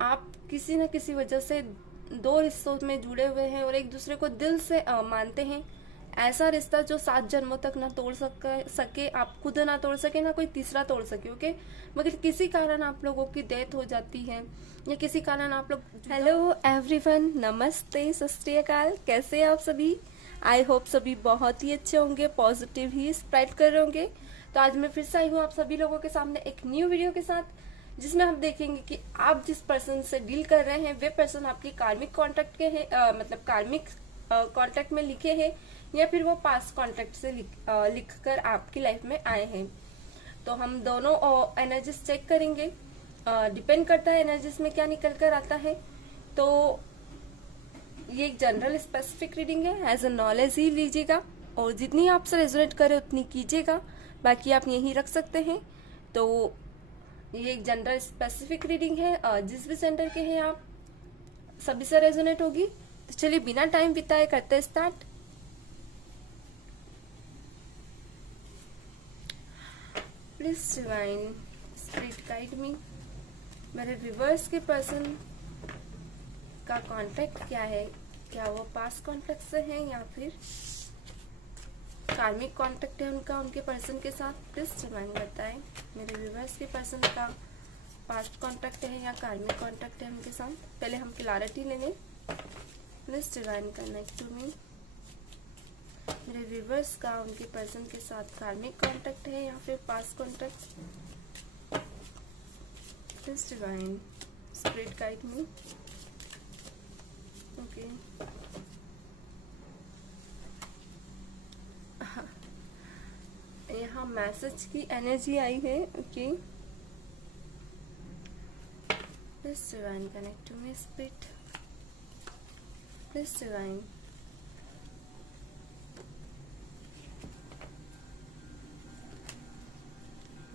आप किसी न किसी वजह से दो रिश्तों में जुड़े हुए हैं और एक दूसरे को दिल से मानते हैं। ऐसा रिश्ता जो 7 जन्मों तक ना तोड़ सके, आप खुद ना तोड़ सके, ना कोई तीसरा तोड़ सके। ओके, मगर किसी कारण आप लोगों की डेथ हो जाती है या किसी कारण आप लोग। हेलो एवरीवन, नमस्ते, सत श्री अकाल। कैसे हैं आप सभी? आई होप सभी बहुत ही अच्छे होंगे, पॉजिटिव ही स्प्रेड कर रहे होंगे। तो आज मैं फिर से आई हूँ आप सभी लोगों के सामने एक न्यू वीडियो के साथ, जिसमें हम देखेंगे कि आप जिस पर्सन से डील कर रहे हैं वे पर्सन आपकी कार्मिक कॉन्टेक्ट के हैं, मतलब कार्मिक कॉन्टेक्ट में लिखे हैं या फिर वो पास्ट कॉन्टेक्ट से लिख कर आपकी लाइफ में आए हैं। तो हम दोनों एनर्जीज चेक करेंगे। डिपेंड करता है एनर्जीज में क्या निकल कर आता है। तो ये एक जनरल स्पेसिफिक रीडिंग है, एज अ नॉलेज ही लीजिएगा और जितनी आपसे रेजोनेट करे उतनी कीजिएगा, बाकी आप यही रख सकते हैं। तो ये एक जनरल स्पेसिफिक रीडिंग है, जिस भी सेंटर के हैं आप सभी से रेजोनेट होगी। तो चलिए बिना टाइम बिताए करते हैं start. Please divine spirit guide मी, मेरे व्यूअर्स के पर्सन का कांटेक्ट क्या है? क्या वो पास्ट कांटेक्ट से है या फिर कार्मिक कांटेक्ट है उनका उनके पर्सन के साथ? प्लीज डिवाइन बताएं मेरे व्यूअर्स के पर्सन का पास्ट कांटेक्ट है या कार्मिक कांटेक्ट है उनके साथ। पहले हम क्लैरिटी ले लें। Please divine connect to me, मेरे व्यूअर्स का उनके पर्सन के साथ कार्मिक कांटेक्ट है या फिर past contact. Please divine spirit guide me. Okay, यहाँ मैसेज की एनर्जी आई है। Okay, please divine connect to me spirit, please divine.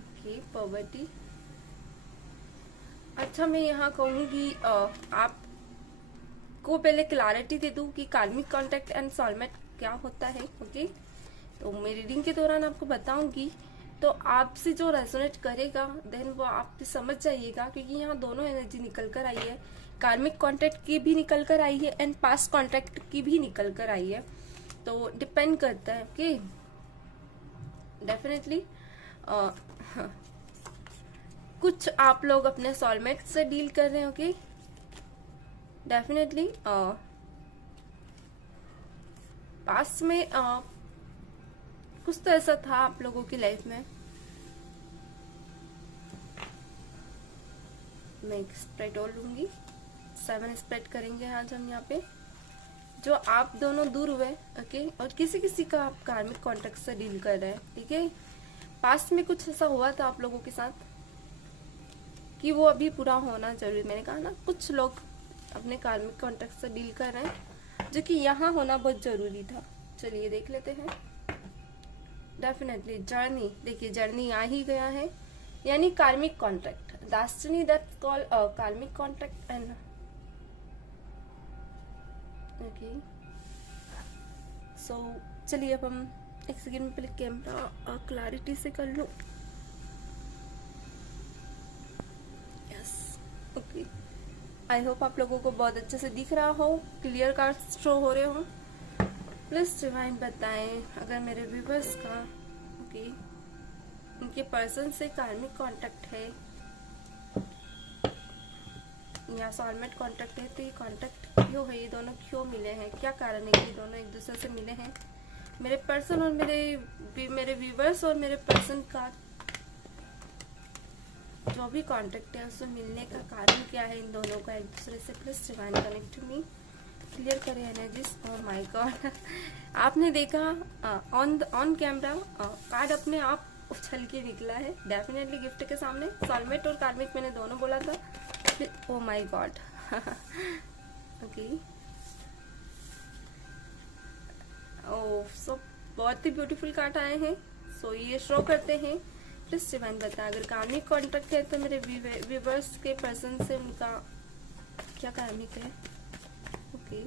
Okay, poverty. अच्छा, मैं यहाँ कहूँगी आपको पहले क्लैरिटी दे दूँ कि कार्मिक कॉन्टेक्ट एंड सोलमेट क्या होता है। ओके, तो मैं रीडिंग के दौरान आपको बताऊंगी, तो आपसे जो रेजोनेट करेगा देन वो आप समझ जाइएगा, क्योंकि यहाँ दोनों एनर्जी निकल कर आई है। कार्मिक कॉन्टेक्ट की भी निकल कर आई है एंड पास्ट कॉन्टेक्ट की भी निकल कर आई है। तो डिपेंड करता है। ओके, डेफिनेटली कुछ आप लोग अपने सोलमेट से डील कर रहे हैं। ओके, डेफिनेटली पास्ट में कुछ तो ऐसा था आप लोगों की लाइफ में। मैं एक स्प्रेड और लूंगी, 7 स्प्रेड करेंगे आज हम यहाँ पे। जो आप दोनों दूर हुए, ओके, और किसी किसी का आप कार्मिक कॉन्टेक्ट से डील कर रहे हैं। ठीक है, पास्ट में कुछ ऐसा हुआ था आप लोगों के साथ कि वो अभी पूरा होना जरूरी। मैंने कहा ना, कुछ लोग अपने कार्मिक कॉन्टेक्ट से डील कर रहे हैं जो कि यहाँ होना बहुत जरूरी था। चलिए देख लेते हैं। डेफिनेटली जर्नी, देखिए जर्नी आ ही गया है, यानी कार्मिक कॉन्ट्रैक्ट, डेस्टिनी दैट्स कॉल्ड कार्मिक कॉन्ट्रैक्ट एंड ओके। सो चलिए अब हम एक सेकेंड में पहले कैमरा क्लैरिटी से कर लो। यस, ओके, आई होप आप लोगों को बहुत अच्छे से दिख रहा हो, क्लियर कार्ड्स शो हो रहे हो। प्लीज डिवाइन बताएं अगर मेरे व्यूवर्स का ओके उनके पर्सन से कार्मिक कांटेक्ट है या सोलमेट कांटेक्ट है, तो ये कांटेक्ट क्यों है, ये दोनों क्यों मिले हैं, क्या कारण है कि ये दोनों एक दूसरे से मिले हैं। मेरे पर्सन और मेरे व्यूवर्स और मेरे पर्सन का जो भी कांटेक्ट है उससे मिलने का कारण क्या है इन दोनों का एक दूसरे से। Please divine connect to me, clear करें एनर्जीज। ओह माय गॉड, आपने देखा ऑन कैमरा कार्ड अपने आप उछल के निकला है। डेफिनेटली गिफ्ट के सामने सोलमेट और कार्मिक मैंने दोनों बोला था। ओह माय गॉड, ओके, ओह सो बहुत ही ब्यूटीफुल कार्ड आए हैं। सो ये शो करते हैं। प्लीज डिवाइन बताएं अगर कार्मिक कॉन्ट्रैक्ट है तो मेरे व्यूवर्स के पर्सन से उनका क्या कार्मिक है। ओके,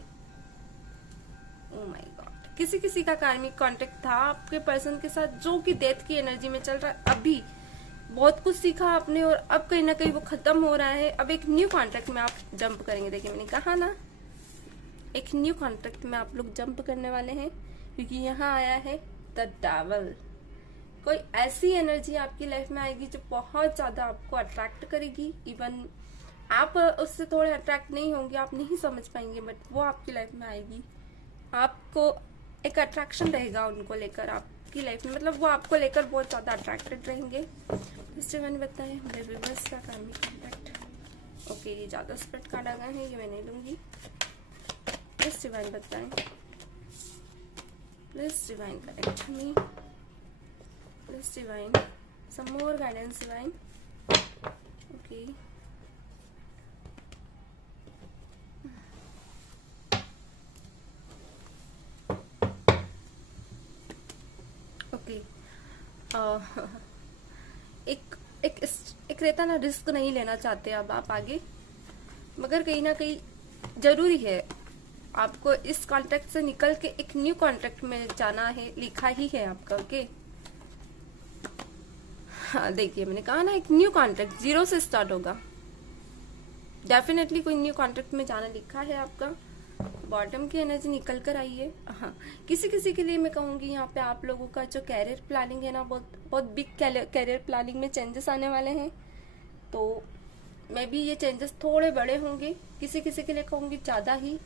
ओह माय गॉड, किसी किसी का कार्मिक कांटेक्ट था आपके पर्सन के साथ जो कि डेथ की एनर्जी में चल रहा है अभी, बहुत कुछ सीखा आपने और अब कहीं ना कहीं वो खत्म हो रहा है। अब एक न्यू कॉन्ट्रैक्ट में आप जंप करेंगे। देखिए मैंने कहा ना, एक न्यू कॉन्ट्रैक्ट में आप लोग जंप करने वाले हैं, क्योंकि यहाँ आया है द डेविल। कोई ऐसी एनर्जी आपकी लाइफ में आएगी जो बहुत ज्यादा आपको अट्रैक्ट करेगी। इवन आप उससे थोड़े अट्रैक्ट नहीं होंगे, आप नहीं समझ पाएंगे, बट वो आपकी लाइफ में आएगी। आपको एक अट्रैक्शन रहेगा उनको लेकर आपकी लाइफ में, मतलब वो आपको लेकर बहुत ज्यादा अट्रैक्टेड रहेंगे। इससे मैंने बताया मेरे व्यूअर्स का कार्मिक कॉन्टैक्ट। ओके, ये ज्यादा स्प्रेड कार्ड आ गए हैं, ये मैं नहीं लूंगी। प्लीज डिवाइन बताएं, please divine correct me, please divine some more guidance divine. Okay, okay. एक एक एक रहता ना, रिस्क नहीं लेना चाहते अब आप आगे, मगर कहीं ना कहीं जरूरी है आपको इस कॉन्ट्रैक्ट से निकल के एक न्यू कॉन्ट्रैक्ट में जाना है। लिखा ही है आपका। ओके, हाँ देखिए मैंने कहा ना, एक न्यू कॉन्ट्रैक्ट 0 से स्टार्ट होगा। डेफिनेटली कोई न्यू कॉन्ट्रैक्ट में जाना लिखा है आपका। बॉटम की एनर्जी निकल कर आई है। हाँ, किसी किसी के लिए मैं कहूंगी यहाँ पे आप लोगों का जो कैरियर प्लानिंग है ना, बहुत बिग कैरियर प्लानिंग में चेंजेस आने वाले हैं। तो मे बी ये चेंजेस थोड़े बड़े होंगे। किसी किसी के लिए कहूंगी ज्यादा ही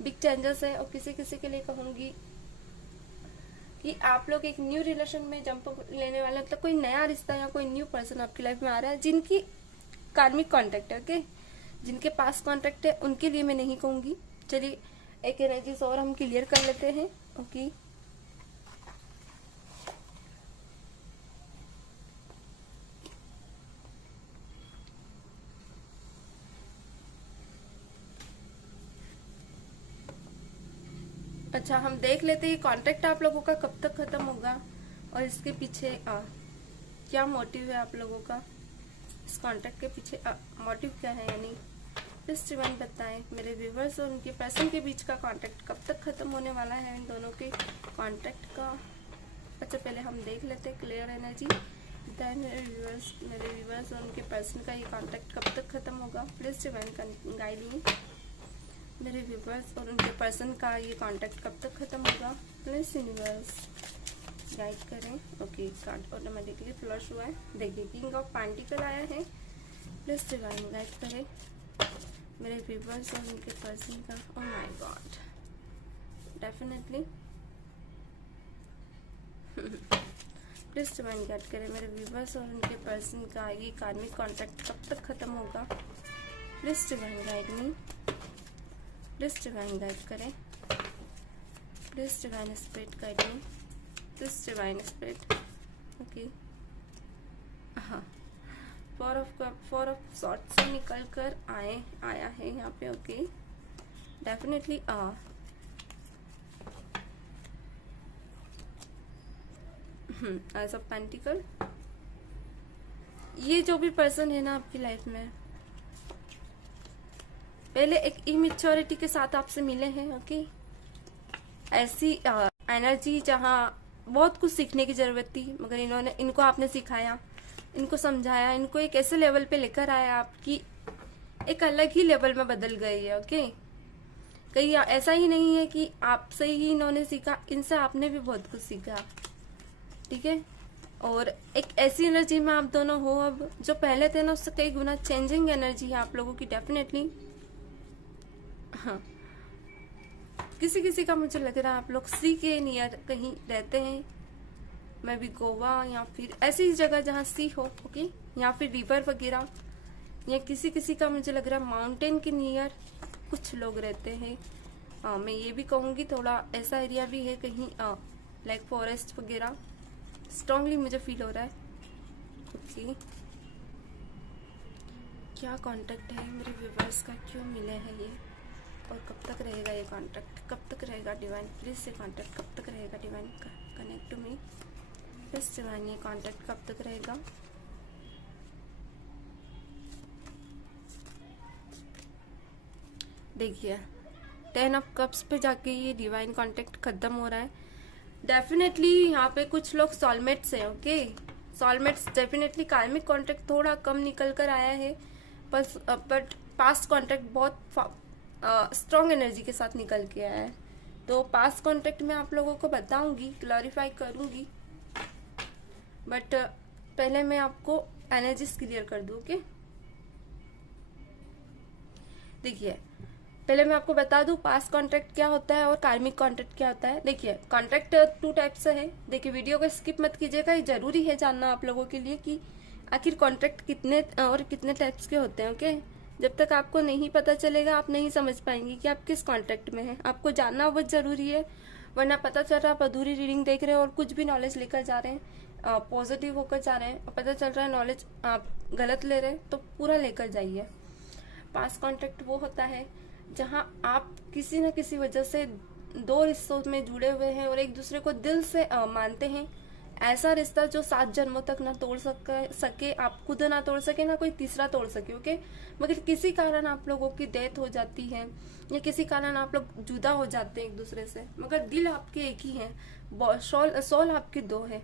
बिग चेंजेस है, और किसी किसी के लिए कहूंगी कि आप लोग एक न्यू रिलेशन में जंप लेने वाले, मतलब कोई नया रिश्ता या कोई न्यू पर्सन आपकी लाइफ में आ रहा है जिनकी कार्मिक कॉन्टेक्ट है। ओके, जिनके पास कॉन्टेक्ट है उनके लिए मैं नहीं कहूंगी। चलिए एक एनर्जीज और हम क्लियर कर लेते हैं। ओके, अच्छा हम देख लेते हैं कॉन्टेक्ट आप लोगों का कब तक खत्म होगा और इसके पीछे क्या मोटिव है आप लोगों का। इस कॉन्टेक्ट के पीछे मोटिव क्या है, यानी प्लीज डिवाइन बताएं मेरे व्यूवर्स और उनके पर्सन के बीच का कॉन्टेक्ट कब तक खत्म होने वाला है, इन दोनों के कॉन्टेक्ट का। अच्छा पहले हम देख लेते हैं क्लियर एनर्जी, देन मेरे व्यूवर्स और उनके पर्सन का ये कॉन्टेक्ट कब तक खत्म होगा। प्लीज डिवाइन गाइड मी, मेरे व्यूवर्स और उनके पर्सन का ये कांटेक्ट कब तक खत्म होगा। प्लीज यूनिवर्स गाइड करें। ओके, कार्ड ऑटोमेटिकली फ्लश हुआ है। देखिए किंग ऑफ पेंटिकल आया है। प्लीज डिवाइन गाइड करें मेरे व्यूवर्स और उनके पर्सन का। ओह my God, definitely please divine guide करें मेरे व्यूवर्स और उनके पर्सन का ये कार्मिक कॉन्ट्रैक्ट कब तक खत्म होगा। Please divine guide me, please divine guide करें, please divine spirit guide me, please divine spirit. Okay, हाँ फोर ऑफ सॉर्ट्स से निकल कर आया है यहाँ पे। Okay, definitely ace of pentacle. ये जो भी पर्सन है ना आपकी लाइफ में, पहले एक इमेच्योरिटी के साथ आपसे मिले हैं। ओके, ऐसी एनर्जी जहाँ बहुत कुछ सीखने की जरूरत थी, मगर इनको आपने सिखाया, इनको समझाया, इनको एक ऐसे लेवल पे लेकर आया आपकी एक अलग ही लेवल में बदल गई है। ओके, कहीं ऐसा ही नहीं है कि आपसे ही इन्होंने सीखा, इनसे आपने भी बहुत कुछ सीखा। ठीक है, और एक ऐसी एनर्जी में आप दोनों हो अब, जो पहले थे ना उससे कई गुना चेंजिंग एनर्जी है आप लोगों की। डेफिनेटली हाँ, किसी किसी का मुझे लग रहा है आप लोग सी के नियर कहीं रहते हैं, मैं भी गोवा या फिर ऐसी जगह जहाँ सी हो। ओके, या फिर रिवर वगैरह, या किसी किसी का मुझे लग रहा है माउंटेन के नियर कुछ लोग रहते हैं। मैं ये भी कहूँगी थोड़ा ऐसा एरिया भी है कहीं लाइक फॉरेस्ट वगैरह, स्ट्रांगली मुझे फील हो रहा है। ओके, क्या कांटेक्ट है मेरे व्यूवर्स का, क्यों मिले हैं ये, और कब तक रहेगा ये कांटेक्ट, कब तक रहेगा डिवाइन। प्लीज ये कांटेक्ट कब तक रहेगा divine, connect to me please divine, ये कांटेक्ट कब तक रहेगा। देखिए 10 ऑफ कप्स पे जाके ये डिवाइन कांटेक्ट खत्म हो रहा है। डेफिनेटली यहाँ पे कुछ लोग सोलमेट्स हैं। ओके, सॉलमेट्स डेफिनेटली कार्मिक कॉन्ट्रैक्ट थोड़ा कम निकल कर आया है, बट पास्ट कॉन्ट्रैक्ट बहुत स्ट्रॉन्ग एनर्जी के साथ निकल के आया है। तो पास्ट कॉन्ट्रैक्ट मैं आप लोगों को बताऊंगी, क्लैरिफाई करूंगी, बट पहले मैं आपको एनर्जीज क्लियर कर दूं। ओके, देखिए पहले मैं आपको बता दूं पास्ट कॉन्ट्रैक्ट क्या होता है और कार्मिक कॉन्ट्रैक्ट क्या होता है। देखिए कॉन्ट्रैक्ट 2 टाइप से है। देखिए वीडियो को स्किप मत कीजिएगा, ये जरूरी है जानना आप लोगों के लिए कि आखिर कॉन्ट्रैक्ट कितने और कितने टाइप्स के होते हैं। ओके, जब तक आपको नहीं पता चलेगा आप नहीं समझ पाएंगे कि आप किस कॉन्ट्रैक्ट में हैं। आपको जानना बहुत जरूरी है, वरना पता चल रहा है आप अधूरी रीडिंग देख रहे हो और कुछ भी नॉलेज लेकर जा रहे हैं, पॉजिटिव होकर जा रहे हैं, और पता चल रहा है नॉलेज आप गलत ले रहे हैं, तो पूरा लेकर जाइए। पास्ट कॉन्ट्रैक्ट वो होता है जहां आप किसी न किसी वजह से 2 रिश्तों में जुड़े हुए हैं और एक दूसरे को दिल से मानते हैं। ऐसा रिश्ता जो 7 जन्मों तक ना तोड़ सके, आप खुद ना तोड़ सके, ना कोई तीसरा तोड़ सके। ओके, मगर किसी कारण आप लोगों की डेथ हो जाती है या किसी कारण आप लोग जुदा हो जाते हैं एक दूसरे से, मगर दिल आपके एक ही है, सोल आपकी 2 है।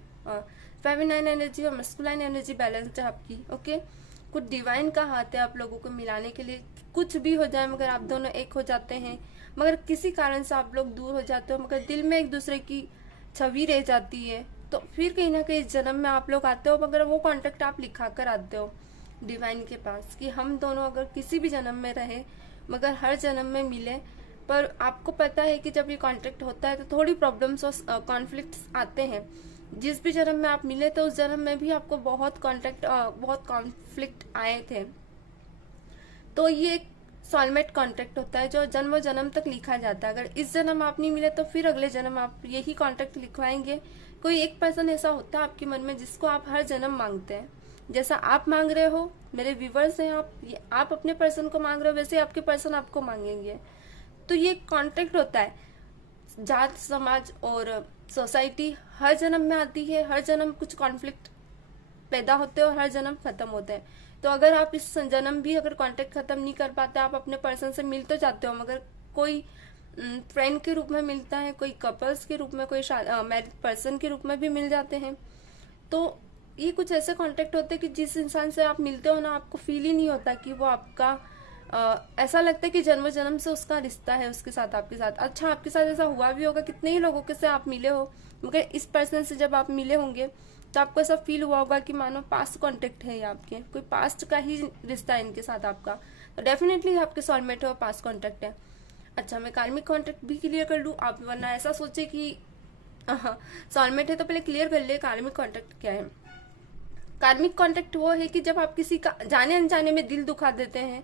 फेमिनाइन एनर्जी और मस्कुलाइन एनर्जी बैलेंस्ड है आपकी। ओके, कुछ डिवाइन का हाथ है आप लोगों को मिलाने के लिए। कुछ भी हो जाए मगर आप दोनों एक हो जाते हैं, मगर किसी कारण से आप लोग दूर हो जाते हो, मगर दिल में एक दूसरे की छवि रह जाती है। तो फिर कहीं ना कहीं जन्म में आप लोग आते हो, मगर वो कॉन्टेक्ट आप लिखा कर आते हो डिवाइन के पास कि हम दोनों अगर किसी भी जन्म में रहे मगर हर जन्म में मिले। पर आपको पता है कि जब ये कॉन्टेक्ट होता है तो थोड़ी प्रॉब्लम्स और कॉन्फ्लिक्ट्स आते हैं। जिस भी जन्म में आप मिले थे उस जन्म में भी आपको बहुत कॉन्फ्लिक्ट आए थे। तो ये एक सॉलमेट कॉन्ट्रैक्ट होता है जो जन्म जन्म तक लिखा जाता है। अगर इस जन्म आप नहीं मिले तो फिर अगले जन्म आप यही कॉन्ट्रैक्ट लिखवाएंगे। कोई एक पर्सन ऐसा होता है आपके मन में जिसको आप हर जन्म मांगते हैं। जैसा आप मांग रहे हो, मेरे व्यूवर्स हैं, आप अपने पर्सन को मांग रहे हो, वैसे आपके पर्सन आपको मांगेंगे। तो ये कॉन्ट्रैक्ट होता है। जात, समाज और सोसाइटी हर जन्म में आती है, हर जन्म कुछ कॉन्फ्लिक्ट पैदा होते हैं और हर जन्म खत्म होते हैं। तो अगर आप इस जन्म भी अगर कांटेक्ट खत्म नहीं कर पाते, आप अपने पर्सन से मिल तो जाते हो, मगर कोई फ्रेंड के रूप में मिलता है, कोई कपल्स के रूप में, कोई मैरिड पर्सन के रूप में भी मिल जाते हैं। तो ये कुछ ऐसे कांटेक्ट होते हैं कि जिस इंसान से आप मिलते हो ना, आपको फील ही नहीं होता कि वो आपका ऐसा लगता है कि जन्म जन्म से उसका रिश्ता है उसके साथ, आपके साथ। अच्छा, आपके साथ ऐसा हुआ भी होगा, कितने ही लोगों के से आप मिले हो, मगर इस पर्सन से जब आप मिले होंगे तो आपको ऐसा फील हुआ होगा कि मानो पास्ट कॉन्टेक्ट है, आपके कोई पास्ट का ही रिश्ता है इनके साथ आपका। तो डेफिनेटली आपके सोलमेट है और पास्ट कॉन्टेक्ट है। अच्छा, मैं कार्मिक कॉन्टेक्ट भी क्लियर कर लूँ, आप वरना ऐसा सोचे कि सोलमेट है तो पहले क्लियर कर ले कार्मिक कॉन्टेक्ट क्या है। कार्मिक कॉन्टेक्ट वो है कि जब आप किसी का जाने अनजाने में दिल दुखा देते हैं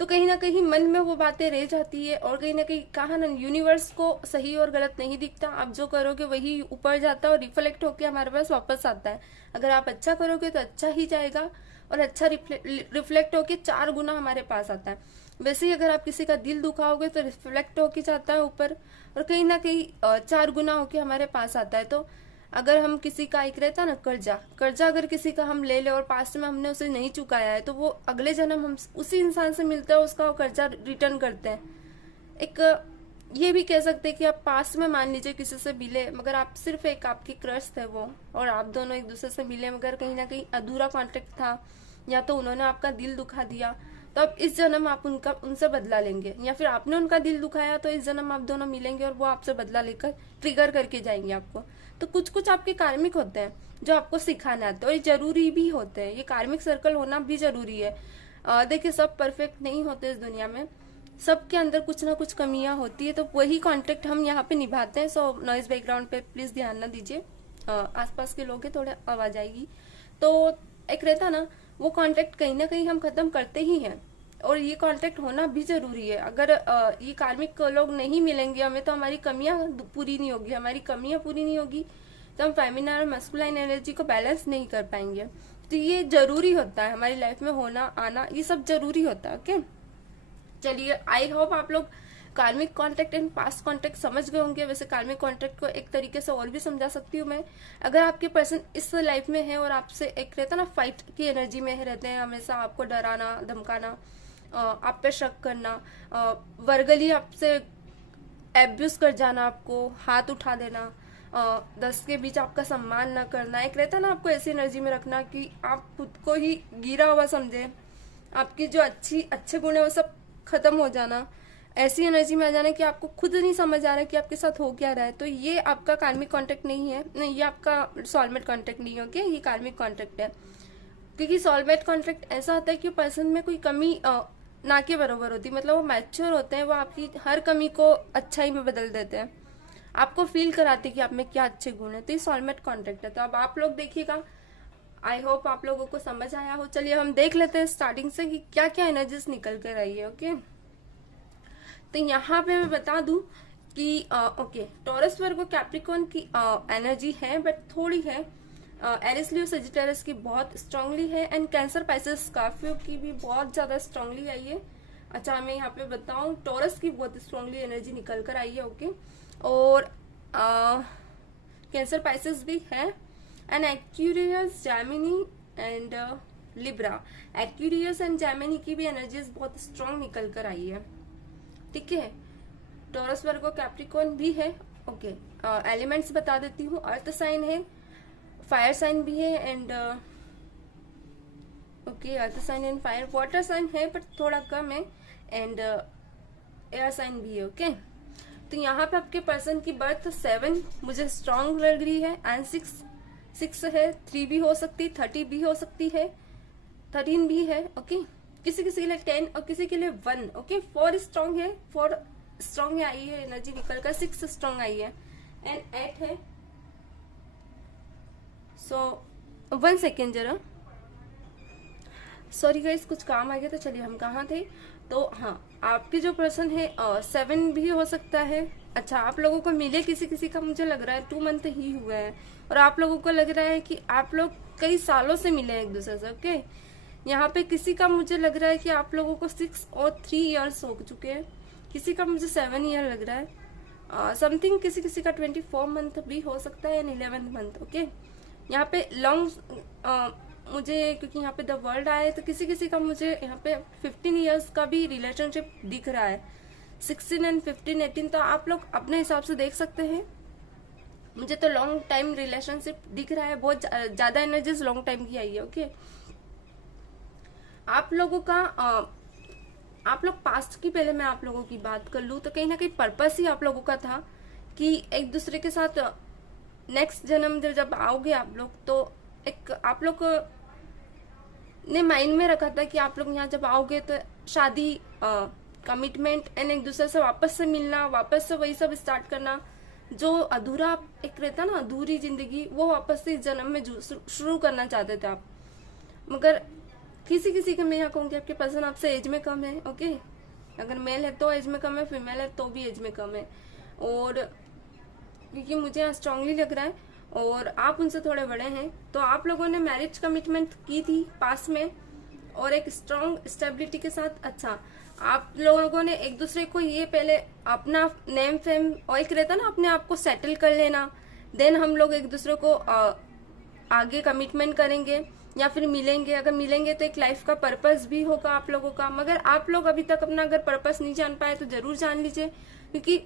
तो कहीं ना कहीं मन में वो बातें रह जाती है, और कहीं ना कहीं कहा ना, यूनिवर्स को सही और गलत नहीं दिखता। आप जो करोगे वही ऊपर जाता है और रिफ्लेक्ट होकर हमारे पास वापस आता है। अगर आप अच्छा करोगे तो अच्छा ही जाएगा और अच्छा रिफ्लेक्ट होकर 4 गुना हमारे पास आता है। वैसे ही अगर आप किसी का दिल दुखाओगे तो रिफ्लेक्ट होके जाता है ऊपर, और कहीं ना कहीं 4 गुना होके हमारे पास आता है। तो अगर हम किसी का एक रहता ना कर्जा अगर किसी का हम ले ले और पास्ट में हमने उसे नहीं चुकाया है, तो वो अगले जन्म हम उसी इंसान से मिलते हैं, उसका वो कर्जा रिटर्न करते हैं। एक ये भी कह सकते हैं कि आप पास्ट में मान लीजिए किसी से मिले, मगर आप सिर्फ एक आपकी क्रश थे वो, और आप दोनों एक दूसरे से मिले, मगर कहीं ना कहीं अधूरा कॉन्टेक्ट था, या तो उन्होंने आपका दिल दुखा दिया, तो अब इस जन्म आप उनसे बदला लेंगे, या फिर आपने उनका दिल दुखाया तो इस जन्म आप दोनों मिलेंगे और वो आपसे बदला लेकर ट्रिगर करके जाएंगे आपको। तो कुछ कुछ आपके कार्मिक होते हैं जो आपको सिखाने आते हैं, और ये जरूरी भी होते हैं। ये कार्मिक सर्कल होना भी जरूरी है। देखिए, सब परफेक्ट नहीं होते इस दुनिया में, सबके अंदर कुछ ना कुछ कमियां होती है, तो वही कॉन्टेक्ट हम यहाँ पे निभाते हैं। सो नॉइज बैकग्राउंड पे प्लीज ध्यान ना दीजिए, आसपास के लोग हैं, थोड़ा आवाज आएगी। तो एक रहता ना, वो कॉन्टेक्ट कहीं ना कहीं हम खत्म करते ही हैं, और ये कॉन्टेक्ट होना भी जरूरी है। अगर ये कार्मिक लोग नहीं मिलेंगे हमें तो हमारी कमियां पूरी नहीं होगी, हमारी कमियां पूरी नहीं होगी तो हम फेमिनाइन और मस्कुलाइन एनर्जी को बैलेंस नहीं कर पाएंगे। तो ये जरूरी होता है हमारी लाइफ में, होना आना ये सब जरूरी होता है। ओके, चलिए, आई होप आप लोग कार्मिक कॉन्टेक्ट एंड पास्ट कॉन्टेक्ट समझ गए होंगे। वैसे कार्मिक कॉन्टेक्ट को एक तरीके से और भी समझा सकती हूँ मैं। अगर आपके पर्सन इस लाइफ में है और आपसे एक रहता ना फाइट की एनर्जी में रहते हैं, हमेशा आपको डराना, धमकाना, आप पे शक करना, वर्गली आपसे एब्यूज कर जाना, आपको हाथ उठा देना, 10 के बीच आपका सम्मान ना करना, एक रहता ना आपको ऐसी एनर्जी में रखना कि आप खुद को ही गिरा हुआ समझे, आपकी जो अच्छे गुण है वो सब खत्म हो जाना, ऐसी एनर्जी में आ जाना कि आपको खुद नहीं समझ आ रहा कि आपके साथ हो क्या रहा है। तो ये आपका कार्मिक कॉन्टेक्ट नहीं है, नहीं, ये आपका सोलमेट कॉन्टेक्ट नहीं है। ओके, ये कार्मिक कॉन्टेक्ट है, क्योंकि सोलमेट कॉन्टेक्ट ऐसा होता है कि पर्सन में कोई कमी ना के बराबर होती है, मतलब वो मैच्योर होते हैं, वो आपकी हर कमी को अच्छाई में बदल देते हैं, आपको फील कराते हैं कि आप में क्या अच्छे गुण है। तो ये सोलमेट कॉन्टेक्ट है। तो अब आप लोग देखिएगा, आई होप आप लोगों को समझ आया हो। चलिए हम देख लेते हैं स्टार्टिंग से कि क्या क्या एनर्जीज निकल कर आई है। ओके, तो यहाँ पे मैं बता दूं कि ओके, टॉरस वर्गो कैप्रिकॉर्न की एनर्जी है, बट थोड़ी है। एरिस लियो सजिटेरियस की बहुत स्ट्रांगली है, एंड कैंसर पाइसेस स्कॉर्पियो की भी बहुत ज्यादा स्ट्रांगली आई है। अच्छा, मैं यहाँ पे बताऊं, टॉरस की बहुत स्ट्रांगली एनर्जी निकल कर आई है। ओके, और कैंसर पाइसेस भी है, and Aquarius, Jaimini and Libra. Aquarius and Jaimini की भी एनर्जीज बहुत स्ट्रांग निकल कर आई है। ठीक है, टॉरस वर्गो कैप्रिकॉर्न भी है। ओके, एलिमेंट्स बता देती हूँ, अर्थ साइन है, फायर साइन भी है, and okay, earth sign and fire, water sign है बट थोड़ा कम है, एंड एयर साइन भी है। ओके, तो यहाँ पे आपके पर्सन की बर्थ 7 मुझे स्ट्रांग लग रही है, एंड 6 है, 3 भी हो सकती, 30 भी हो सकती है, 13 भी है। ओके, किसी किसी के लिए 10 और किसी के लिए 1। ओके, 4 स्ट्रांग है, 4 स्ट्रांग आई है एनर्जी निकल कर, 6 स्ट्रांग आई है, एंड 8 है। सो 1 सेकेंड जरा, सॉरी गाइस, कुछ काम आ गया। तो चलिए, हम कहाँ थे? तो हाँ, आपके जो पर्सन है 7 भी हो सकता है। अच्छा, आप लोगों को मिले किसी किसी का मुझे लग रहा है 2 मंथ ही हुए हैं, और आप लोगों को लग रहा है कि आप लोग कई सालों से मिले हैं एक दूसरे से। ओके, यहाँ पे किसी का मुझे लग रहा है कि आप लोगों को 6 और 3 ईयर्स हो चुके हैं, किसी का मुझे 7 ईयर लग रहा है, समथिंग किसी किसी का 24 मंथ भी हो सकता है, एंड 11 मंथ। ओके, यहाँ पे लॉन्ग मुझे, क्योंकि यहाँ पे द वर्ल्ड आया है, तो किसी किसी का मुझे यहाँ पे 15 ईयर्स का भी रिलेशनशिप दिख रहा है, 16 एंड 15, 18। तो आप लोग अपने हिसाब से देख सकते हैं, मुझे तो लॉन्ग टाइम रिलेशनशिप दिख रहा है, बहुत ज्यादा एनर्जीज लॉन्ग टाइम की आई है। ओके, आप लोगों का आप लोग पास्ट की, पहले मैं आप लोगों की बात कर लूँ तो कहीं ना कहीं पर्पस ही आप लोगों का था कि एक दूसरे के साथ नेक्स्ट जन्म जब आओगे आप लोग, तो एक आप लोग ने माइंड में रखा था कि आप लोग यहाँ जब आओगे तो शादी, कमिटमेंट, एंड एक दूसरे से वापस से मिलना, वापस से वही सब स्टार्ट करना, जो अधूरा एक रहता ना, अधूरी जिंदगी, वो वापस से इस जन्म में शुरू करना चाहते थे आप। मगर किसी किसी के, मैं यहाँ कहूँगी आपके पर्सन आपसे एज में कम है। ओके, अगर मेल है तो एज में कम है, फीमेल है तो भी एज में कम है, और क्योंकि मुझे यहाँ स्ट्रांगली लग रहा है और आप उनसे थोड़े बड़े हैं, तो आप लोगों ने मैरिज कमिटमेंट की थी पास में, और एक स्ट्रांग स्टेबिलिटी के साथ। अच्छा, आप लोगों ने एक दूसरे को ये पहले अपना नेम फेम, और एक रहता ना अपने आप को सेटल कर लेना, देन हम लोग एक दूसरे को आगे कमिटमेंट करेंगे या फिर मिलेंगे। अगर मिलेंगे तो एक लाइफ का पर्पस भी होगा आप लोगों का। मगर आप लोग अभी तक अपना अगर पर्पस नहीं जान पाए तो जरूर जान लीजिए, क्योंकि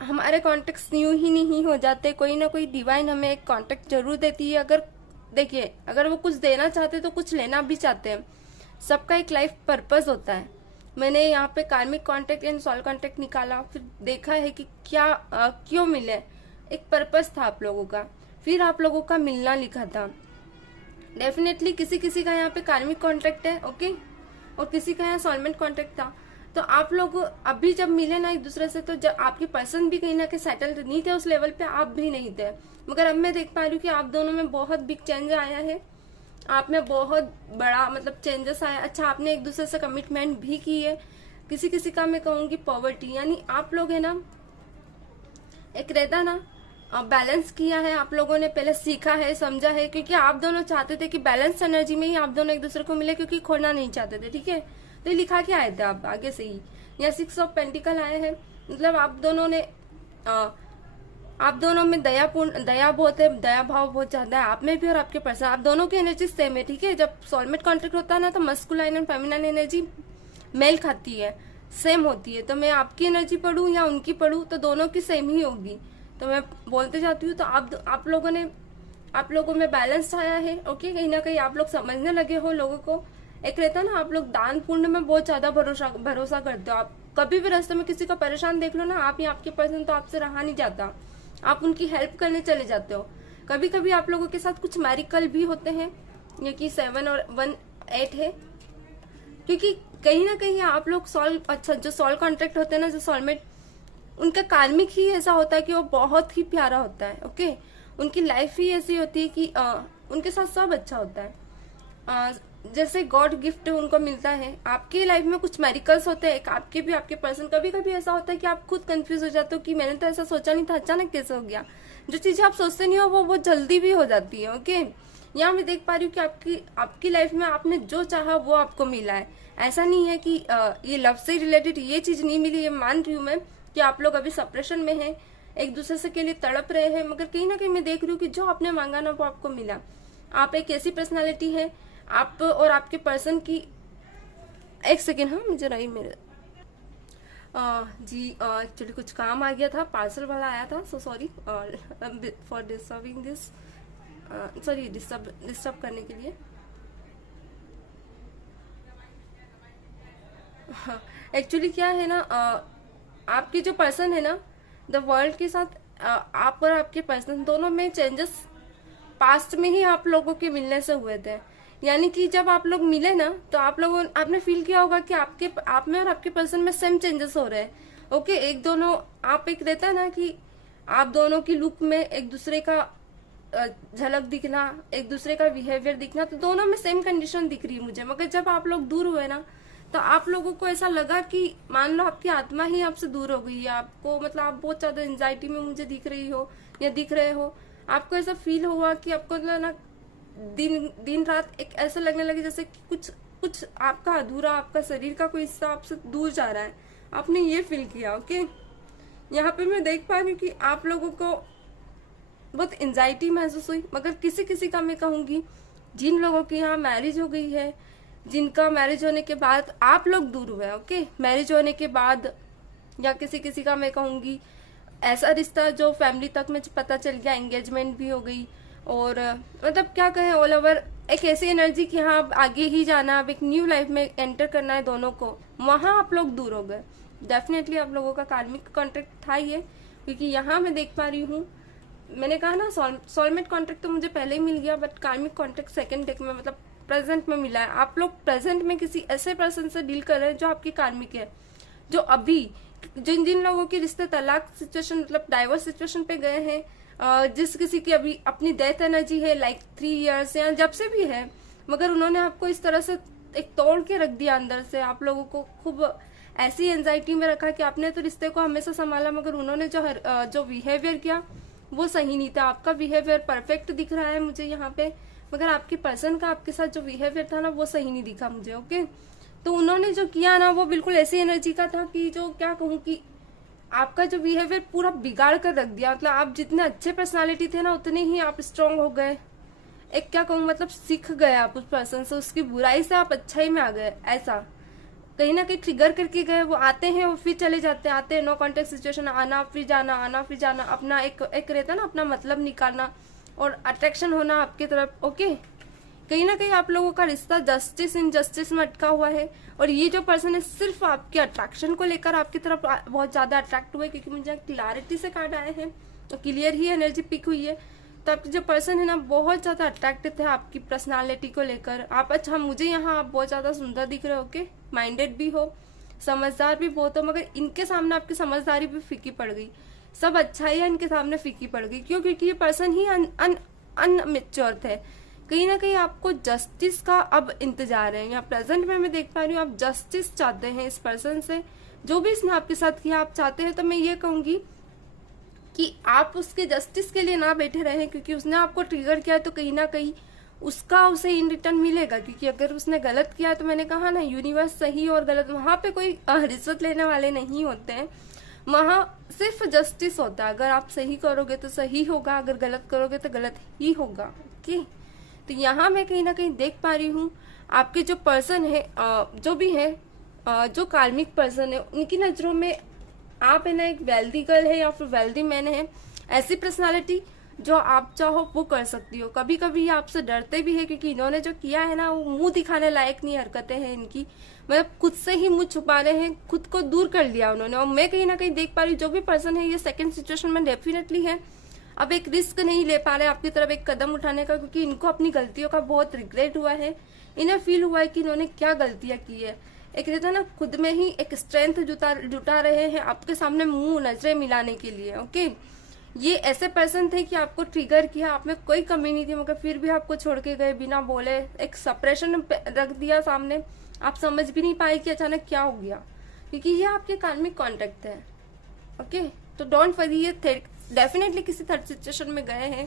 हमारे कॉन्टेक्ट न्यू ही नहीं हो जाते, कोई ना कोई डिवाइन हमें एक कॉन्टेक्ट जरूर देती है। अगर देखिए, अगर वो कुछ देना चाहते तो कुछ लेना भी चाहते हैं, सबका एक लाइफ पर्पस होता है। मैंने यहाँ पे कार्मिक कॉन्टेक्ट एंड सोल कॉन्टेक्ट निकाला, फिर देखा है कि क्या क्यों मिले, एक पर्पस था आप लोगों का, फिर आप लोगों का मिलना लिखा था। डेफिनेटली किसी किसी का यहाँ पे कार्मिक कॉन्टेक्ट है। ओके, और किसी का यहाँ सोलमेट कॉन्टेक्ट था। तो आप लोग अभी जब मिले ना एक दूसरे से, तो जब आपके पर्सन भी कहीं ना कहीं सेटल नहीं थे उस लेवल पे, आप भी नहीं थे, मगर अब मैं देख पा रही हूँ कि आप दोनों में बहुत बिग चेंज आया है, आप में बहुत बड़ा मतलब चेंजेस आया। अच्छा, आपने एक दूसरे से कमिटमेंट भी की है। किसी किसी का मैं कहूंगी पॉवर्टी, यानी आप लोग है ना, एक रहता ना बैलेंस किया है, आप लोगों ने पहले सीखा है, समझा है, क्योंकि आप दोनों चाहते थे कि बैलेंस एनर्जी में ही आप दोनों एक दूसरे को मिले, क्योंकि खोना नहीं चाहते थे। ठीक है, तो ये लिखा के आए थे आप आगे से ही, यहाँ 6 ऑफ पेंटिकल आए हैं, मतलब आप दोनों ने आप दोनों में दया बहुत है, दया भाव बहुत ज्यादा है आप में भी और आपके पर्सन, आप दोनों की एनर्जी सेम है। ठीक है, जब सोलमेट कॉन्ट्रैक्ट होता है ना, तो मस्कुलाइन एंड फेमिनाइन एनर्जी मेल खाती है, सेम होती है। तो मैं आपकी एनर्जी पढ़ूं या उनकी पढ़ूं तो दोनों की सेम ही होगी, तो मैं बोलते जाती हूँ। तो आप लोगों में बैलेंस आया है। ओके, कहीं ना कहीं आप लोग समझने लगे हो लोगों को। एक रहता है ना, आप लोग दान पुण्य में बहुत ज्यादा भरोसा करते हो। आप कभी भी रास्ते में किसी का परेशान देख लो ना, आप या आपके पर्सन तो आपसे रहा नहीं जाता, आप उनकी हेल्प करने चले जाते हो। कभी कभी आप लोगों के साथ कुछ मैरिकल भी होते हैं, ये कि 7 और 1 8 है, क्योंकि कहीं ना कहीं आप लोग जो सॉल कॉन्ट्रैक्ट होते हैं ना, जो सोलमेट, उनका कार्मिक ही ऐसा होता है कि वो बहुत ही प्यारा होता है। ओके, उनकी लाइफ ही ऐसी होती है कि उनके साथ सब अच्छा होता है। जैसे गॉड गिफ्ट उनको मिलता है। आपकी लाइफ में कुछ मेरिकल्स होते हैं, आपके भी, आपके पर्सन। कभी कभी ऐसा होता है कि आप खुद कंफ्यूज हो जाते हो कि मैंने तो ऐसा सोचा नहीं था, अचानक कैसे हो गया। जो चीजें आप सोचते नहीं हो वो बहुत जल्दी भी हो जाती है। ओके, यहाँ मैं देख पा रही हूँ कि आपकी लाइफ में आपने जो चाहा वो आपको मिला है। ऐसा नहीं है कि ये लव से रिलेटेड ये चीज नहीं मिली। ये मान रही हूँ मैं कि आप लोग अभी सप्रेशन में हैं, एक दूसरे से के लिए तड़प रहे हैं, मगर कहीं ना कहीं मैं देख रही हूँ कि जो आपने मांगा ना वो आपको मिला। आप एक ऐसी पर्सनालिटी है, आप और आपके पर्सन की, एक सेकेंड, हाँ मुझे रही मेरे जी एक्चुअली कुछ काम आ गया था, पार्सल वाला आया था, so sorry for disturbing this, sorry disturb करने के लिए। एक्चुअली क्या है ना, आपकी जो पर्सन है ना, द वर्ल्ड के साथ आप और आपके पर्सन दोनों में चेंजेस पास्ट में ही आप लोगों के मिलने से हुए थे। यानी कि जब आप लोग मिले ना, तो आपने फील किया होगा कि आप में और आपके पर्सन में सेम चेंजेस हो रहे हैं। ओके, एक रहता है ना कि आप दोनों की लुक में एक दूसरे का झलक दिखना, एक दूसरे का बिहेवियर दिखना, तो दोनों में सेम कंडीशन दिख रही है मुझे। मगर जब आप लोग दूर हुए ना, तो आप लोगों को ऐसा लगा कि मान लो आपकी आत्मा ही आपसे दूर हो गई है। आपको मतलब आप बहुत ज्यादा एंजाइटी में मुझे दिख रही हो या दिख रहे हो। आपको ऐसा फील हुआ कि आपको ना दिन रात एक ऐसा लगने लगे जैसे कुछ कुछ आपका अधूरा, आपका शरीर का कोई हिस्सा आपसे दूर जा रहा है। आपने ये फील किया। ओके, यहाँ पे मैं देख पा रही हूँ कि आप लोगों को बहुत एंजाइटी महसूस हुई। मगर किसी किसी का मैं कहूंगी, जिन लोगों की यहाँ मैरिज हो गई है, जिनका मैरिज होने के बाद आप लोग दूर हुए, ओके, मैरिज होने के बाद, या किसी किसी का मैं कहूंगी ऐसा रिश्ता जो फैमिली तक में पता चल गया, एंगेजमेंट भी हो गई, और मतलब क्या कहें, ऑल ओवर एक ऐसी एनर्जी कि हाँ अब आगे ही जाना, अब एक न्यू लाइफ में एंटर करना है दोनों को, वहां आप लोग दूर हो गए। डेफिनेटली आप लोगों का कार्मिक कॉन्ट्रैक्ट था ये, क्योंकि यहाँ मैं देख पा रही हूँ, मैंने कहा ना सोलमेट कॉन्ट्रैक्ट तो मुझे पहले ही मिल गया, बट कार्मिक कॉन्ट्रैक्ट सेकंड डेक में, मतलब प्रेजेंट में मिला है। आप लोग प्रेजेंट में किसी ऐसे पर्सन से डील कर रहे हैं जो आपकी कार्मिक है, जो अभी जिन जिन लोगों के रिश्ते तलाक सिचुएशन, मतलब डाइवोर्स सिचुएशन पे गए हैं, जिस किसी की अभी अपनी डेथ एनर्जी है, लाइक 3 इयर्स या जब से भी है, मगर उन्होंने आपको इस तरह से एक तोड़ के रख दिया अंदर से। आप लोगों को खूब ऐसी एंजाइटी में रखा कि आपने तो रिश्ते को हमेशा संभाला, मगर उन्होंने जो बिहेवियर किया वो सही नहीं था। आपका बिहेवियर परफेक्ट दिख रहा है मुझे यहाँ पे, मगर आपके पर्सन का आपके साथ जो बिहेवियर था ना वो सही नहीं दिखा मुझे। ओके, तो उन्होंने जो किया ना वो बिल्कुल ऐसी एनर्जी का था कि जो क्या कहूँ कि आपका जो बिहेवियर पूरा बिगाड़ कर रख दिया। मतलब आप जितने अच्छे पर्सनालिटी थे ना, उतने ही आप स्ट्रांग हो गए। एक क्या कहूँ, मतलब सीख गए आप उस पर्सन से, उसकी बुराई से आप अच्छाई में आ गए। ऐसा कहीं ना कहीं ट्रिगर करके गए। वो आते हैं और फिर चले जाते हैं, आते हैं, नो कॉन्टेक्ट सिचुएशन, आना फिर जाना, आना फिर जाना, अपना एक रहता है ना अपना मतलब निकालना और अट्रैक्शन होना आपकी तरफ। ओके, कहीं ना कहीं आप लोगों का रिश्ता जस्टिस इनजस्टिस में अटका हुआ है, और ये जो पर्सन है सिर्फ आपके अट्रैक्शन को लेकर आपकी तरफ बहुत ज्यादा अट्रैक्ट हुए, क्योंकि मुझे क्लैरिटी से कार्ड आए हैं तो क्लियर ही एनर्जी पिक हुई है। तो आपकी जो पर्सन है ना बहुत ज्यादा अट्रैक्टिव है आपकी पर्सनालिटी को लेकर। आप अच्छा, मुझे यहाँ आप बहुत ज्यादा सुंदर दिख रहे हो, ओके, माइंडेड भी हो, समझदार भी बहुत हो, मगर इनके सामने आपकी समझदारी भी फीकी पड़ गई। सब अच्छा ही है, इनके सामने फीकी पड़ गई। क्यों? क्योंकि ये पर्सन ही अनमेच्योर थे। कहीं ना कहीं आपको जस्टिस का अब इंतजार है। यहाँ प्रेजेंट में मैं देख पा रही हूँ आप जस्टिस चाहते हैं इस पर्सन से, जो भी इसने आपके साथ किया आप चाहते हैं। तो मैं ये कहूंगी कि आप उसके जस्टिस के लिए ना बैठे रहें, क्योंकि उसने आपको ट्रिगर किया है तो कहीं ना कहीं उसका उसे इन रिटर्न मिलेगा। क्योंकि अगर उसने गलत किया तो मैंने कहा ना, यूनिवर्स सही और गलत, वहां पे कोई रिश्वत लेने वाले नहीं होते हैं, वहां सिर्फ जस्टिस होता है। अगर आप सही करोगे तो सही होगा, अगर गलत करोगे तो गलत ही होगा। ओके, तो यहाँ मैं कहीं ना कहीं देख पा रही हूँ आपके जो पर्सन है, जो भी है, जो कार्मिक पर्सन है, उनकी नजरों में आप है ना एक वेल्दी गर्ल है या फिर वेल्दी मैन है। ऐसी पर्सनालिटी जो आप चाहो वो कर सकती हो। कभी कभी ये आपसे डरते भी है, क्योंकि इन्होंने जो किया है ना, वो मुंह दिखाने लायक नहीं हरकतें हैं इनकी। मतलब खुद से ही मुंह छुपा रहे हैं, खुद को दूर कर लिया उन्होंने। और मैं कहीं ना कहीं देख पा रही हूँ जो भी पर्सन है ये सेकंड सिचुएशन में डेफिनेटली है। अब एक रिस्क नहीं ले पा रहे आपकी तरफ एक कदम उठाने का, क्योंकि इनको अपनी गलतियों का बहुत रिग्रेट हुआ है। इन्हें फील हुआ है कि इन्होंने क्या गलतियां की है। एक रहता ना, खुद में ही एक स्ट्रेंथ जुटा रहे हैं आपके सामने मुंह नजरें मिलाने के लिए। ओके, ये ऐसे पर्सन थे कि आपको ट्रिगर किया, आप में कोई कमी नहीं थी, मगर फिर भी आपको छोड़ के गए बिना बोले। एक सप्रेशन रख दिया सामने, आप समझ भी नहीं पाए कि अचानक क्या हो गया, क्योंकि ये आपके कार्मिक कॉन्टेक्ट है। ओके, तो डोंट वरी, ये डेफिनेटली किसी थर्ड सिचुएशन में गए हैं,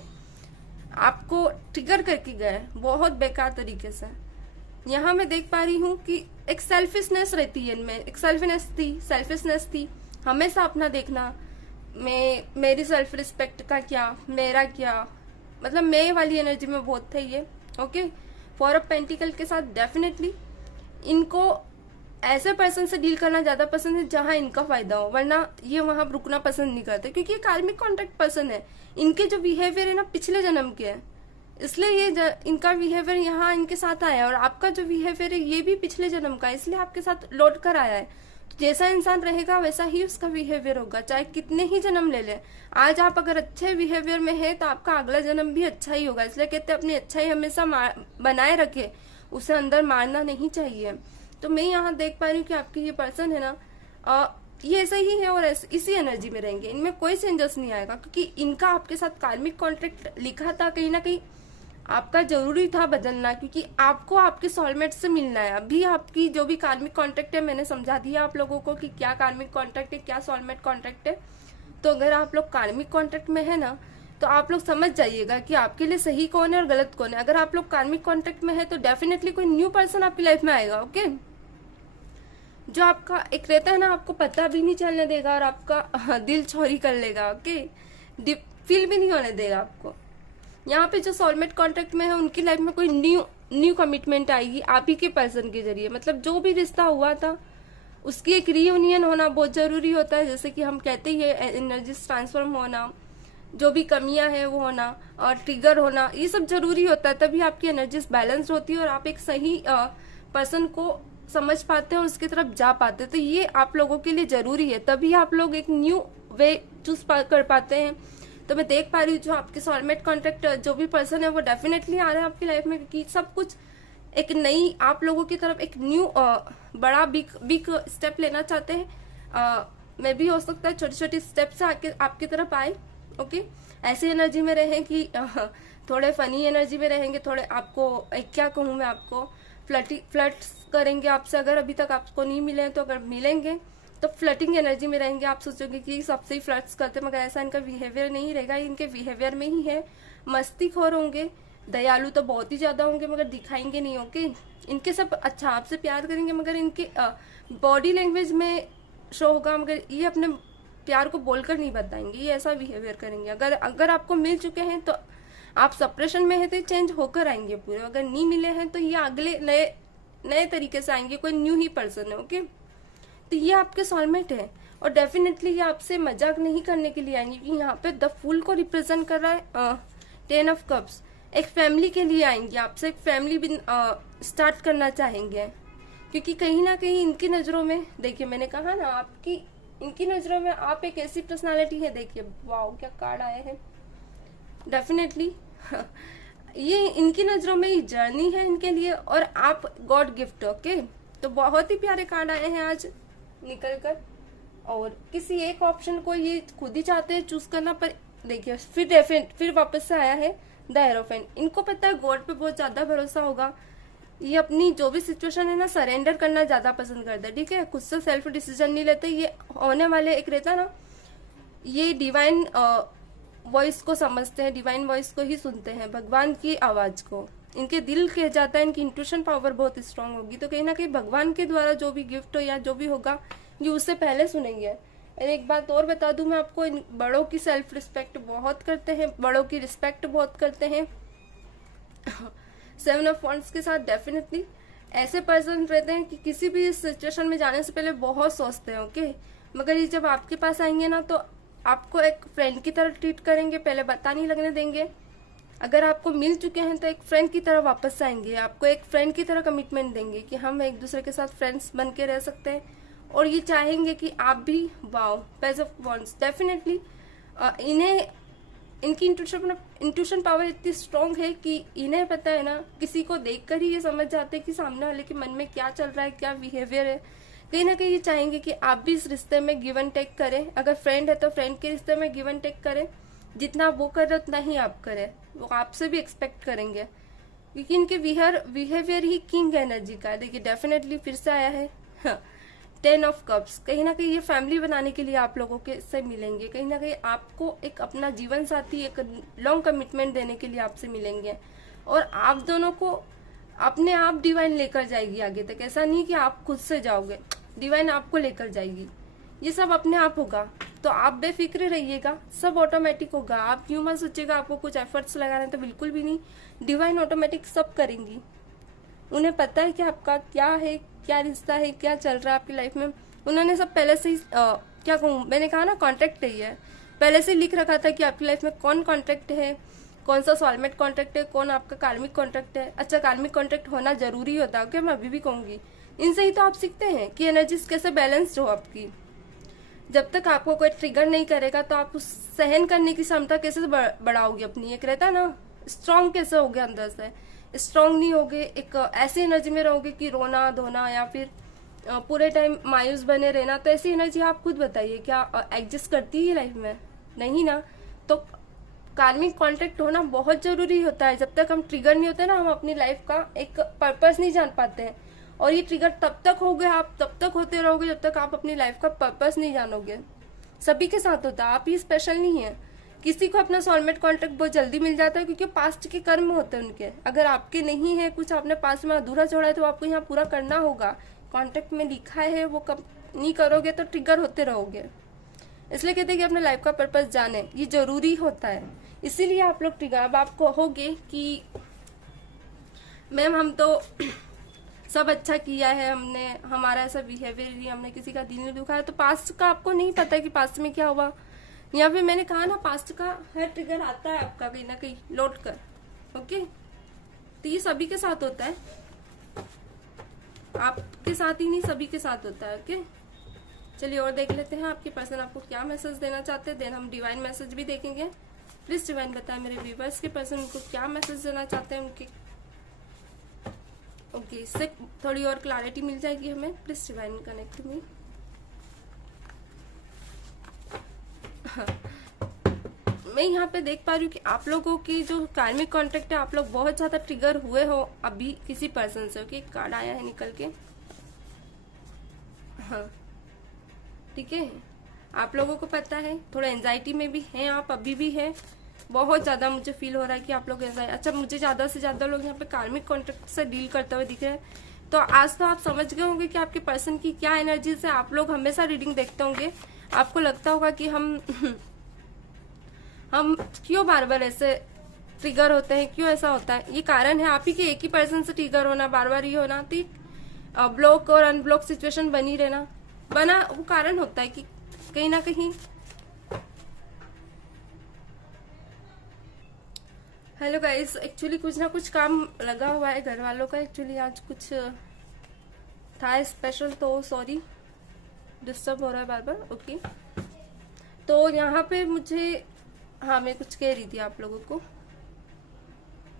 आपको ट्रिगर करके गए बहुत बेकार तरीके से। यहाँ मैं देख पा रही हूँ कि एक सेल्फिशनेस रहती है इनमें, एक सेल्फिशनेस थी हमेशा अपना देखना, मेरी सेल्फ रिस्पेक्ट का क्या, मेरा क्या, मतलब मैं वाली एनर्जी में बहुत थे ये। ओके, 4 ऑफ पेंटिकल के साथ डेफिनेटली इनको ऐसे पर्सन से डील करना ज्यादा पसंद है जहां इनका फायदा हो, वरना ये वहां रुकना पसंद नहीं करते, क्योंकि ये कार्मिक कॉन्ट्रैक्ट पर्सन है। इनके जो बिहेवियर है ना पिछले जन्म के है, इसलिए ये इनका बिहेवियर यहाँ इनके साथ आया है। और आपका जो बिहेवियर है ये भी पिछले जन्म का है, इसलिए आपके साथ लौट कर आया है। तो जैसा इंसान रहेगा वैसा ही उसका बिहेवियर होगा, चाहे कितने ही जन्म ले ले। आज आप अगर अच्छे बिहेवियर में है तो आपका अगला जन्म भी अच्छा ही होगा। इसलिए कहते हैं अपनी अच्छाई हमेशा बनाए रखे, उसे अंदर मारना नहीं चाहिए। तो मैं यहाँ देख पा रही हूँ कि आपकी ये पर्सन है ना, ये ऐसा ही है और इसी एनर्जी में रहेंगे, इनमें कोई चेंजेस नहीं आएगा, क्योंकि इनका आपके साथ कार्मिक कॉन्ट्रैक्ट लिखा था। कहीं ना कहीं आपका जरूरी था बदलना, क्योंकि आपको आपके सोलमेट से मिलना है। अभी आपकी जो भी कार्मिक कॉन्ट्रैक्ट है मैंने समझा दिया आप लोगों को कि क्या कार्मिक कॉन्ट्रैक्ट है, क्या सोलमेट कॉन्ट्रैक्ट है। तो अगर आप लोग कार्मिक कॉन्ट्रैक्ट में है ना, तो आप लोग समझ जाइएगा कि आपके लिए सही कौन है और गलत कौन है। अगर आप लोग कार्मिक कॉन्ट्रैक्ट में है तो डेफिनेटली कोई न्यू पर्सन आपकी लाइफ में आएगा। ओके, जो आपका एक रहता है ना, आपको पता भी नहीं चलने देगा और आपका दिल चोरी कर लेगा। ओके, फील भी नहीं होने देगा आपको। यहाँ पे जो सोलमेट कॉन्ट्रैक्ट में है उनकी लाइफ में कोई न्यू कमिटमेंट आएगी आप ही के पर्सन के जरिए। मतलब जो भी रिश्ता हुआ था उसकी एक रीयूनियन होना बहुत जरूरी होता है। जैसे कि हम कहते ही है एनर्जीज ट्रांसफॉर्म होना, जो भी कमियां हैं वो होना और ट्रिगर होना, ये सब जरूरी होता है। तभी आपकी एनर्जीज बैलेंस होती है और आप एक सही पर्सन को समझ पाते हैं और उसकी तरफ जा पाते हैं। तो ये आप लोगों के लिए जरूरी है, तभी आप लोग एक न्यू वे चूज कर पाते हैं। तो मैं देख पा रही हूँ जो आपके सोलमेट कॉन्ट्रैक्ट जो भी पर्सन है वो डेफिनेटली आ रहे हैं आपकी लाइफ में, क्योंकि सब कुछ एक नई आप लोगों की तरफ एक न्यू बड़ा बिग स्टेप लेना चाहते हैं। मैं भी हो सकता है छोटी छोटी स्टेप से आके आपकी तरफ आए। ओके, ऐसी एनर्जी में रहें कि थोड़े फनी एनर्जी में रहेंगे, थोड़े आपको क्या कहूँ मैं, आपको फ्लर्ट्स करेंगे आपसे। अगर अभी तक आपको नहीं मिले हैं तो अगर मिलेंगे तो फ्लर्टिंग एनर्जी में रहेंगे। आप सोचोगे कि सबसे ही फ्लर्ट्स करते, मगर ऐसा इनका बिहेवियर नहीं रहेगा, इनके बिहेवियर में ही है। मस्तीखोर होंगे, दयालु तो बहुत ही ज्यादा होंगे मगर दिखाएंगे नहीं। ओके, इनके सब अच्छा आपसे प्यार करेंगे मगर इनके बॉडी लैंग्वेज में शो होगा, मगर ये अपने प्यार को बोलकर नहीं बताएंगे, ये ऐसा बिहेवियर करेंगे। अगर आपको मिल चुके हैं तो आप सप्रेशन में है तो चेंज होकर आएंगे पूरे, अगर नहीं मिले हैं तो ये अगले नए तरीके से आएंगे, कोई न्यू ही पर्सन है। ओके, तो ये आपके सोलमेट है और डेफिनेटली ये आपसे मजाक नहीं करने के लिए आएंगे, क्योंकि यहाँ पे द फूल को रिप्रेजेंट कर रहा है 10 ऑफ कप्स। एक फैमिली के लिए आएंगे, आपसे एक फैमिली भी स्टार्ट करना चाहेंगे, क्योंकि कहीं ना कहीं इनकी नजरों में, देखिए मैंने कहा ना आपकी इनकी नजरों में आप एक ऐसी पर्सनालिटी है। देखिए वाओ क्या कार्ड आए हैं, डेफिनेटली ये इनकी नजरों में ये जर्नी है इनके लिए और आप गॉड गिफ्ट। ओके, तो बहुत ही प्यारे कार्ड आए हैं आज निकल कर, और किसी एक ऑप्शन को ये खुद ही चाहते हैं चूज करना, पर देखिए फिर वापस से आया है द एरोफेंट। इनको पता है गॉड पे बहुत ज्यादा भरोसा होगा, ये अपनी जो भी सिचुएशन है ना सरेंडर करना ज्यादा पसंद करते हैं। ठीक है, खुद से सेल्फ डिसीजन नहीं लेते, ये होने वाले एक रहता ना, ये डिवाइन वॉइस को समझते हैं, डिवाइन वॉइस को ही सुनते हैं, भगवान की आवाज को। इनके दिल कह जाता है, इनकी इंट्यूशन पावर बहुत स्ट्रांग होगी, तो कहीं ना कहीं भगवान के द्वारा जो भी गिफ्ट हो या जो भी होगा ये उससे पहले सुनेंगे। और एक बात और बता दूं मैं आपको, इन बड़ों की सेल्फ रिस्पेक्ट बहुत करते हैं, बड़ों की रिस्पेक्ट बहुत करते हैं। 7 ऑफ वॉन्ड्स के साथ डेफिनेटली ऐसे पर्सन रहते हैं कि किसी भी सिचुएशन में जाने से पहले बहुत सोचते हैं। ओके, मगर ये जब आपके पास आएंगे ना तो आपको एक फ्रेंड की तरह ट्रीट करेंगे, पहले पता नहीं लगने देंगे। अगर आपको मिल चुके हैं तो एक फ्रेंड की तरह वापस आएंगे, आपको एक फ्रेंड की तरह कमिटमेंट देंगे कि हम एक दूसरे के साथ फ्रेंड्स बन के रह सकते हैं, और ये चाहेंगे कि आप भी wow page of wands definitely. इन्हें इनकी इंट्यूशन पावर इतनी स्ट्रांग है कि इन्हें पता है ना, किसी को देखकर ही ये समझ जाते हैं कि सामने वाले के मन में क्या चल रहा है, क्या बिहेवियर है। कहीं ना कहीं ये चाहेंगे कि आप भी इस रिश्ते में गिव एंड टेक करें। अगर फ्रेंड है तो फ्रेंड के रिश्ते में गिव एंड टेक करें, जितना वो कर रहे उतना ही आप करें, वो आपसे भी एक्सपेक्ट करेंगे, क्योंकि इनके बिहेवियर ही किंग एनर्जी का है। देखिए डेफिनेटली फिर से आया है 10 ऑफ कप्स। कहीं ना कहीं ये फैमिली बनाने के लिए आप लोगों के से मिलेंगे, कहीं ना कहीं आपको एक अपना जीवन साथी, एक लॉन्ग कमिटमेंट देने के लिए आपसे मिलेंगे, और आप दोनों को अपने आप डिवाइन लेकर जाएगी आगे तक। ऐसा नहीं कि आप खुद से जाओगे, डिवाइन आपको लेकर जाएगी। ये सब अपने आप होगा, तो आप बेफिक्र रहिएगा, सब ऑटोमेटिक होगा। आप यूं मत सोचिएगा आपको कुछ एफर्ट्स लगाने, तो बिल्कुल भी नहीं। डिवाइन ऑटोमेटिक सब करेंगी। उन्हें पता है कि आपका क्या है, क्या रिश्ता है, क्या चल रहा है आपकी लाइफ में। उन्होंने सब पहले से ही क्या कहूँ, मैंने कहा ना कॉन्ट्रैक्ट है ये, पहले से लिख रखा था कि आपकी लाइफ में कौन कॉन्ट्रैक्ट है, कौन सा सोलमेट कॉन्ट्रैक्ट है, कौन आपका कार्मिक कॉन्ट्रैक्ट है। अच्छा, कार्मिक कॉन्ट्रैक्ट होना जरूरी होता है, ओके, मैं अभी भी कहूंगी। इनसे ही तो आप सीखते हैं कि एनर्जीज कैसे बैलेंस्ड हो आपकी। जब तक आपको कोई ट्रिगर नहीं करेगा तो आप उस सहन करने की क्षमता कैसे बढ़ाओगे अपनी। एक रहता ना स्ट्रांग कैसे होगे, अंदर से स्ट्रांग नहीं होगे, एक ऐसी एनर्जी में रहोगे कि रोना धोना या फिर पूरे टाइम मायूस बने रहना। तो ऐसी एनर्जी आप खुद बताइए क्या एडजस्ट करती है लाइफ में? नहीं ना। तो कार्मिक कॉन्ट्रैक्ट होना बहुत जरूरी होता है। जब तक हम ट्रिगर नहीं होते ना, हम अपनी लाइफ का एक पर्पस नहीं जान पाते हैं। और ये ट्रिगर तब तक होगे, आप तब तक होते रहोगे जब तक आप अपनी लाइफ का पर्पस नहीं जानोगे। सभी के साथ होता है, आप ही स्पेशल नहीं है। किसी को अपना सोलमेट कॉन्ट्रैक्ट बहुत जल्दी मिल जाता है क्योंकि पास्ट के कर्म होते हैं उनके। अगर आपके नहीं है, कुछ आपने पास्ट में अधूरा छोड़ा है, तो आपको यहाँ पूरा करना होगा। कॉन्ट्रैक्ट में लिखा है, वो कब नहीं करोगे तो ट्रिगर होते रहोगे। इसलिए कहते हैं कि अपने लाइफ का पर्पस जाने, ये जरूरी होता है। इसीलिए आप लोग ट्रिगर, अब आप कहोगे कि मैम हम तो सब अच्छा किया है, हमने हमारा ऐसा बिहेवियर ही, हमने किसी का दिल नहीं दुखाया, तो पास्ट का आपको नहीं पता है कि पास्ट में क्या हुआ। या फिर मैंने कहा ना, पास्ट का हर ट्रिगर आता है आपका कहीं ना कहीं लौट कर, ओके। तो ये सभी के साथ होता है, आपके साथ ही नहीं, सभी के साथ होता है, ओके। चलिए और देख लेते हैं आपके पर्सन आपको क्या मैसेज देना चाहते हैं। देन हम डिवाइन मैसेज भी देखेंगे। प्लीज डिवाइन बताएं मेरे व्यूवर्स के पर्सन उनको क्या मैसेज देना चाहते हैं उनके, ओके। इससे थोड़ी और क्लैरिटी मिल जाएगी हमें। Please divine connect me. मैं यहाँ पे देख पा रही हूँ कि आप लोगों की जो कार्मिक कॉन्ट्रैक्ट है, आप लोग बहुत ज्यादा ट्रिगर हुए हो अभी किसी पर्सन से, ओके। कार्ड आया है निकल के, हाँ ठीक है। आप लोगों को पता है, थोड़ा एंजाइटी में भी हैं आप अभी भी है। बहुत ज्यादा मुझे फील हो रहा है कि आप लोग ऐसा है। अच्छा, मुझे ज्यादा से ज्यादा लोग यहाँ पे कार्मिक कॉन्ट्रैक्ट से डील करते हुए दिख रहे हैं। तो आज तो आप समझ गए होंगे कि आपके पर्सन की क्या एनर्जी से। आप लोग हमेशा रीडिंग देखते होंगे, आपको लगता होगा कि हम क्यों बार बार ऐसे ट्रिगर होते हैं, क्यों ऐसा होता है। ये कारण है आप ही के एक ही पर्सन से ट्रिगर होना, बार बार ये होना, तो ब्लॉक और अनब्लॉक सिचुएशन बनी रहना, बना वो कारण होता है कि कहीं ना कहीं। हेलो गाइस, एक्चुअली कुछ ना कुछ काम लगा हुआ है घर वालों का। एक्चुअली आज कुछ था स्पेशल, तो सॉरी डिस्टर्ब हो रहा है बार बार, ओके। तो यहाँ पे मुझे, हाँ मैं कुछ कह रही थी आप लोगों को,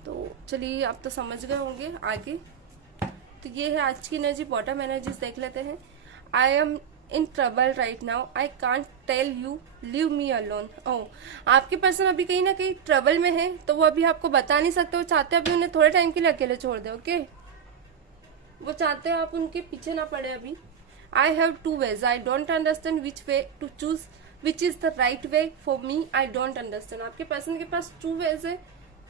तो चलिए आप तो समझ गए होंगे आगे। तो ये है आज की एनर्जी। बॉटम एनर्जीज देख लेते हैं। I am in trouble right now, I can't tell you, leave me alone. Oh, आपके पर्सन अभी कहीं ना कहीं ट्रबल में है, तो वो अभी आपको बता नहीं सकते। वो चाहते हैं अभी उन्हें थोड़े टाइम के लिए अकेले छोड़ दे, ओके। वो चाहते हैं आप उनके पीछे ना पड़े अभी। I have two ways, I don't understand which way to choose, which is the right way for me, I don't understand. आपके पर्सन के पास टू वेज है,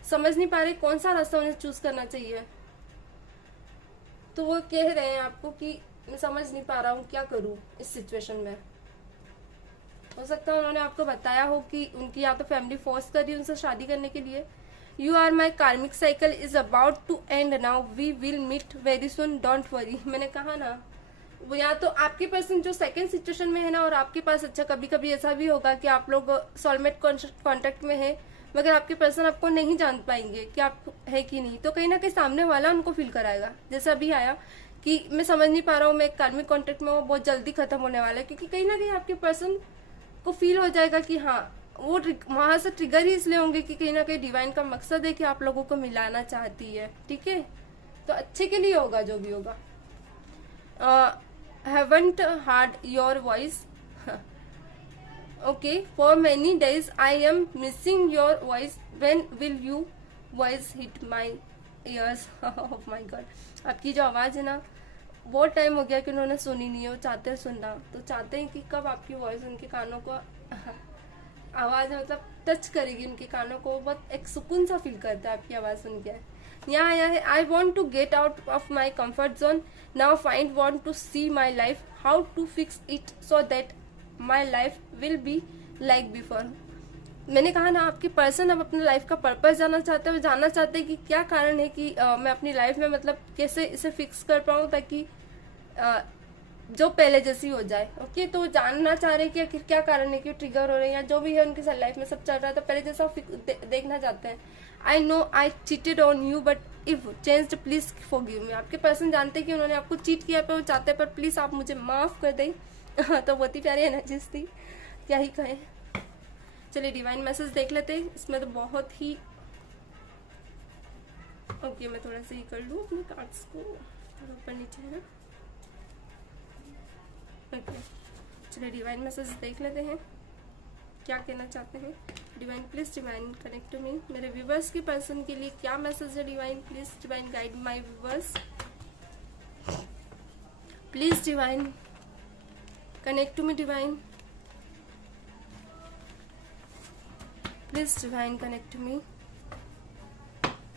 समझ नहीं पा रहे कौन सा रास्ता उन्हें चूज करना चाहिए। तो वो कह रहे हैं आपको कि मैं समझ नहीं पा रहा हूँ क्या करूँ इस सिचुएशन में। हो सकता है उन्होंने आपको बताया हो कि उनकी या तो फैमिली फोर्स कर रही है उनसे शादी करने के लिए। You are my karmic cycle is about to end now, we will meet very soon, don't worry. मैंने कहा ना, वो या तो आपके पर्सन जो सेकंड सिचुएशन में है ना, और आपके पास, अच्छा कभी कभी ऐसा भी होगा कि आप लोग सोलमेट कांटेक्ट में है, मगर आपके पर्सन आपको नहीं जान पाएंगे कि आप है कि नहीं, तो कहीं ना कहीं सामने वाला उनको फील कराएगा। जैसे अभी आया कि मैं समझ नहीं पा रहा हूँ, मैं कार्मिक कॉन्टेक्ट में, वो बहुत जल्दी खत्म होने वाला है, क्योंकि कहीं ना कहीं आपके पर्सन को फील हो जाएगा कि हाँ, वो वहां से ट्रिगर ही इसलिए होंगे कि कहीं ना कहीं डिवाइन का मकसद है कि आप लोगों को मिलाना चाहती है, ठीक है, तो अच्छे के लिए होगा जो भी होगा। haven't heard your voice. Okay, for many days I am missing your voice. When will you voice hit my ears? Oh my god, आपकी जो आवाज है ना, बहुत टाइम हो गया कि उन्होंने सुनी नहीं है, वो चाहते हैं सुनना, तो चाहते हैं कि कब आपकी वॉइस उनके कानों को आवाज मतलब टच करेगी उनके कानों को, बहुत एक सुकून सा फील करता है आपकी आवाज सुन के। यहाँ आया है, I want to get out of my comfort zone now, find want to see my life, how to fix it so that my life will be like before. मैंने कहा ना, आपकी पर्सन अब अपने लाइफ का पर्पस जानना चाहते हैं, वो जानना चाहते हैं कि क्या कारण है कि मैं अपनी लाइफ में मतलब कैसे इसे फिक्स कर पाऊँ ताकि जो पहले जैसी हो जाए। ओके, तो जानना चाह रहे हैं कि क्या कारण है कि ट्रिगर हो रहे हैं या जो भी है उनके साथ लाइफ में सब चल रहा है, तो पहले जैसा देखना चाहते हैं। I know I cheated on you but if changed please forgive me. आपके पर्सन जानते हैं कि उन्होंने आपको चीट किया, पर वो चाहते हैं पर प्लीज आप मुझे माफ कर दें। तो बहुत ही प्यारी एनर्जीज थी, क्या ही कहें। चलिए डिवाइन मैसेज देख लेते हैं, इसमें तो बहुत ही ओके, मैं थोड़ा सा ही कर लूँ अपने कार्ड्स को, थोड़ा ऊपर नीचे है ना। ओके, चलिए डिवाइन मैसेज देख लेते हैं, क्या कहना चाहते हैं divine. Please divine connect to me. मेरे व्यूवर्स की पर्सन के लिए क्या मैसेज है divine? Please divine guide my viewers, please divine connect to me divine, please divine connect to me,